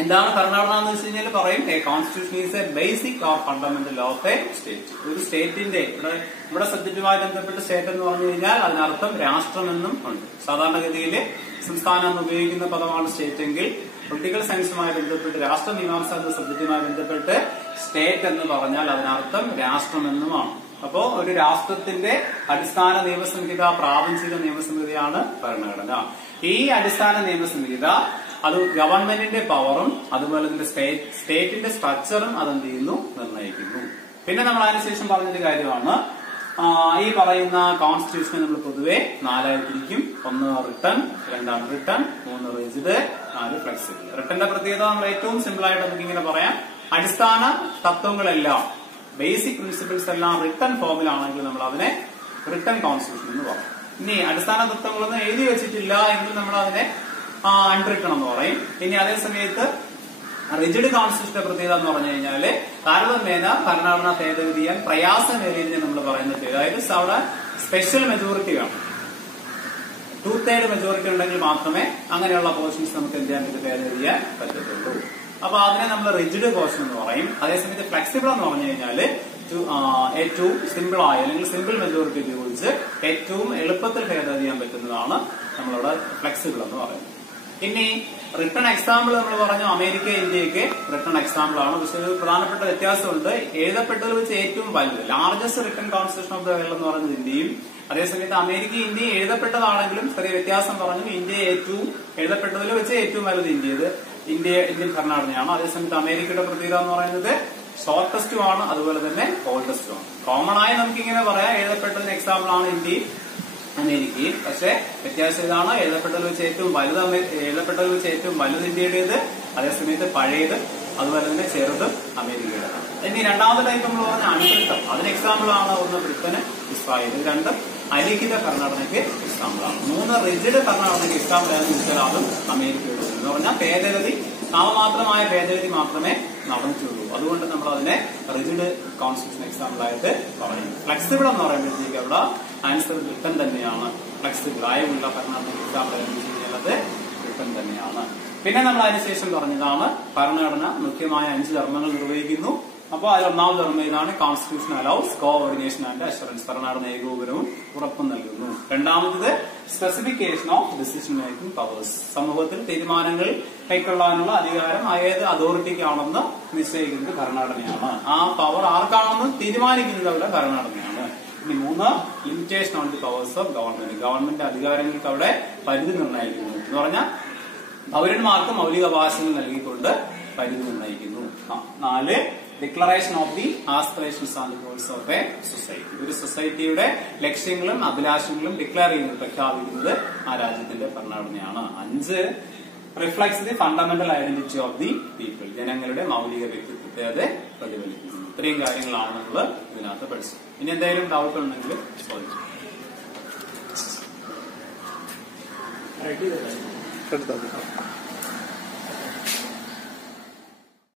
എന്താണ് ഭരണഘടന എന്ന് വെച്ച് കഴിഞ്ഞാൽ പറയും A constitution is A basic or fundamental of A state. ഒരു സ്റ്റേറ്റിന്റെ ഇവിടെ സബ്ജക്റ്റുമായി ബന്ധപ്പെട്ട് സ്റ്റേറ്റ് എന്ന് പറഞ്ഞു കഴിഞ്ഞാൽ അതിനർത്ഥം രാഷ്ട്രമെന്നും ഉണ്ട്. സാധാരണഗതിയിൽ സംസ്ഥാനം എന്ന് ഉപയോഗിക്കുന്ന പദമാണ് സ്റ്റേറ്റ് എങ്കിൽ പൊളിറ്റിക്കൽ സയൻസുമായി ബന്ധപ്പെട്ട് രാഷ്ട്രമീമാംസ എന്ന സബ്ജക്റ്റുമായി ബന്ധപ്പെട്ട് സ്റ്റേറ്റ് എന്ന് പറഞ്ഞാൽ അതിനർത്ഥം രാഷ്ട്രമെന്നുമാണ്. അപ്പോ ഒരു രാഷ്ട്രത്തിന്റെ അടിസ്ഥാന നിയമസംഹിത പ്രാപഞ്ചിക നിയമസംഹിതയാണ് ഭരണഘടന. ഈ അടിസ്ഥാന നിയമസംഹിത അത് ഗവൺമെന്റിന്റെ പവറും അതുപോലെ തന്നെ സ്റ്റേറ്റിന്റെ സ്ട്രക്ചറും അതെന്ത് ചെയ്യുന്നു നിർണ്ണയിക്കുന്നു. പിന്നെ നമ്മൾ അതിനുശേഷം പറഞ്ഞൊരു കാര്യമാണ് ഈ പറയുന്ന കോൺസ്റ്റിറ്റ്യൂഷനെ നമ്മൾ പൊതുവെ 4 തിരിക്കും. 1 റിട്ടൺ, 2 റിട്ടൺ, 3 റിജിഡ്, 4 ഫ്ലെക്സിബിൾ. റിട്ടന്റെ പ്രത്യേകത നമ്മൾ ഏറ്റവും സിമ്പിൾ ആയിട്ട് നമുക്ക് ഇങ്ങനെ പറയാം. അടിസ്ഥാന തത്വങ്ങളെല്ലാം ബേസിക് പ്രിൻസിപ്പിൾസ് എല്ലാം റിട്ടൺ ഫോമിലാണെങ്കിൽ നമ്മൾ അതിനെ റിട്ടൺ കോൺസ്റ്റിറ്റ്യൂഷൻ എന്ന് പറയും. ഇനി അടിസ്ഥാന തത്വങ്ങളൊന്നും എഴുതി വെച്ചിട്ടില്ല എങ്കിൽ നമ്മൾ അതിനെ അൺറിട്ടൺ എന്ന് പറയും. ഇനി അതേ സമയത്ത് റിജിഡ് കോൺസ്റ്റിറ്റ്യൂഷന്റെ പ്രത്യേകത എന്ന് പറഞ്ഞു കഴിഞ്ഞാല് താരതമ്യേന ഭരണഘടന ഭേദഗതി ചെയ്യാൻ പ്രയാസമേറിയതിനെ നമ്മൾ പറയുന്നത്. അതായത് അവിടെ സ്പെഷ്യൽ മെജോറിറ്റി വേണം. 2/3 മെജോറിറ്റി ഉണ്ടെങ്കിൽ മാത്രമേ അങ്ങനെയുള്ള പോർഷൻസ് നമുക്ക് എന്ത് ചെയ്യാൻ ഭേദഗതി ചെയ്യാൻ പറ്റത്തുള്ളൂ. അപ്പൊ അതിനെ നമ്മൾ റിജിഡ് പോർഷൻ എന്ന് പറയും. അതേസമയത്ത് ഫ്ലെക്സിബിൾ എന്ന് പറഞ്ഞു കഴിഞ്ഞാല് ഏറ്റവും സിമ്പിൾ ആയ അല്ലെങ്കിൽ സിമ്പിൾ മെജോറിറ്റി ഉപയോഗിച്ച് ഏറ്റവും എളുപ്പത്തിൽ ഭേദഗതി ചെയ്യാൻ പറ്റുന്നതാണ് നമ്മളിവിടെ ഫ്ലെക്സിബിൾ എന്ന് പറയുന്നത്. ഇനി റിട്ടൺ എക്സാമ്പിൾ നമ്മൾ പറഞ്ഞു അമേരിക്ക ഇന്ത്യക്ക് റിട്ടൺ എക്സാമ്പിൾ ആണ്. പക്ഷെ ഒരു പ്രധാനപ്പെട്ട വ്യത്യാസമുണ്ട്. എഴുതപ്പെട്ടതിൽ വെച്ച് ഏറ്റവും വലുത് largest written constitution of the world എന്ന് പറയുന്നത് ഇന്ത്യയും അതേസമയത്ത് അമേരിക്ക ഇന്ത്യ എഴുതപ്പെട്ടതാണെങ്കിലും ചെറിയ വ്യത്യാസം പറഞ്ഞു. ഇന്ത്യ എഴുതപ്പെട്ടതിൽ വെച്ച് ഏറ്റവും വലുത് ഇന്ത്യൻ ഭരണഘടനയാണ്. അതേസമയത്ത് അമേരിക്കയുടെ പ്രത്യേകത എന്ന് പറയുന്നത് ഷോർട്ടസ്റ്റും ആണ് അതുപോലെ തന്നെ ഓൾഡസ്റ്റും ആണ്. കോമൺ ആയി നമുക്കിങ്ങനെ പറയാം എഴുതപ്പെട്ടതിന് എക്സാമ്പിൾ ആണ് ഇന്ത്യയും അമേരിക്കയും. പക്ഷെ വ്യത്യാസം ഇതാണ്, എഴുതപ്പെട്ടതിൽ വെച്ച് ഏറ്റവും വലുത് ഇന്ത്യയുടേത്, അതേസമയത്ത് പഴയത് അതുപോലെ തന്നെ ചെറുതും അമേരിക്കയുടേതാണ്. ഇനി രണ്ടാമത്തെ ടൈപ്പ് നമ്മൾ പറഞ്ഞ അൺറിട്ടൺ, അതിന് എക്സാമ്പിൾ ആണ് 1 ബ്രിട്ടന്, ഇസ്രായേൽ. 2 അലിഖിത ഭരണഘടനയ്ക്ക് എക്സാമ്പിൾ ആണ്. 3 റിജിഡ് ഭരണഘടനയ്ക്ക് എക്സാമ്പിൾ ആണെന്ന് വെച്ചാൽ അതും അമേരിക്കയുടെ എന്ന് പറഞ്ഞാൽ ഭേദഗതി നാമമാത്രമായ ഭേദഗതി മാത്രമേ നടന്നിട്ടുള്ളൂ. അതുകൊണ്ട് നമ്മൾ അതിനെ റിജിഡ് കോൺസ്റ്റിറ്റ്യൂഷൻ എക്സാമ്പിൾ ആയിട്ട് പറയും. ഫ്ലെക്സിബിൾ എന്ന് പറയുമ്പോഴത്തേക്ക് അവിടെ ആൻസർ ബ്രിട്ടൻ തന്നെയാണ്. ഫ്ലെക്സിബിൾ ആയുള്ള ഭരണഘടനയ്ക്ക് എക്സാമ്പിൾ എന്ന് വെച്ച് കഴിഞ്ഞാൽ അത് ബ്രിട്ടൻ തന്നെയാണ്. പിന്നെ നമ്മൾ അതിനുശേഷം പറഞ്ഞതാണ് ഭരണഘടന മുഖ്യമായ 5 ധർമ്മങ്ങൾ നിർവഹിക്കുന്നു. അപ്പോൾ അതിൽ ഒന്നാമത് ധർമ്മം ഇതാണ്, constitution allows coordination and assurance, ഭരണഘടന ഏകോപനവും ഉറപ്പും നൽകുന്നു. രണ്ടാമത് specification of decision making powers, സമൂഹത്തിൽ തീരുമാനങ്ങൾ കൈക്കൊള്ളാനുള്ള അധികാരം ഏത് അതോറിറ്റിക്കാണെന്ന് നിശ്ചയിക്കുന്നത് ഭരണഘടനയാണ്. ആ പവർ ആർക്കാണെന്ന് തീരുമാനിക്കുന്നത് അവിടെ ഭരണഘടനയാണ്. ഇനി 3, limitation on the powers of government, government അധികാരങ്ങൾക്ക് അവിടെ പരിധി നിർണ്ണയിക്കുന്നു എന്ന് പറഞ്ഞാൽ പൗരന്മാർക്ക് മൗലിക അവകാശങ്ങൾ നൽകിക്കൊണ്ട് പരിധി നിർണ്ണയിക്കുന്നു. 4, declaration of the aspirations and goals of a society, ഒരു സൊസൈറ്റിയുടെ ലക്ഷ്യങ്ങളും അഭിലാഷങ്ങളും ഡിക്ലെയർ ചെയ്യുന്നത് പ്രഖ്യാപിക്കുന്നത് ആ രാജ്യത്തിന്റെ ഭരണഘടനയാണ്. 5, reflects the fundamental identity of the people, ജനങ്ങളുടെ മൗലിക വ്യക്തിത്വത്തെ അത് പ്രതിഫലിക്കുന്നു. ഇത്രയും കാര്യങ്ങളാണ് നമ്മൾ ഇതിനകത്ത് പഠിച്ചത്. ഇനി എന്തെങ്കിലും ഡൗട്ട് ഉണ്ടെങ്കിൽ ചോദിച്ചു.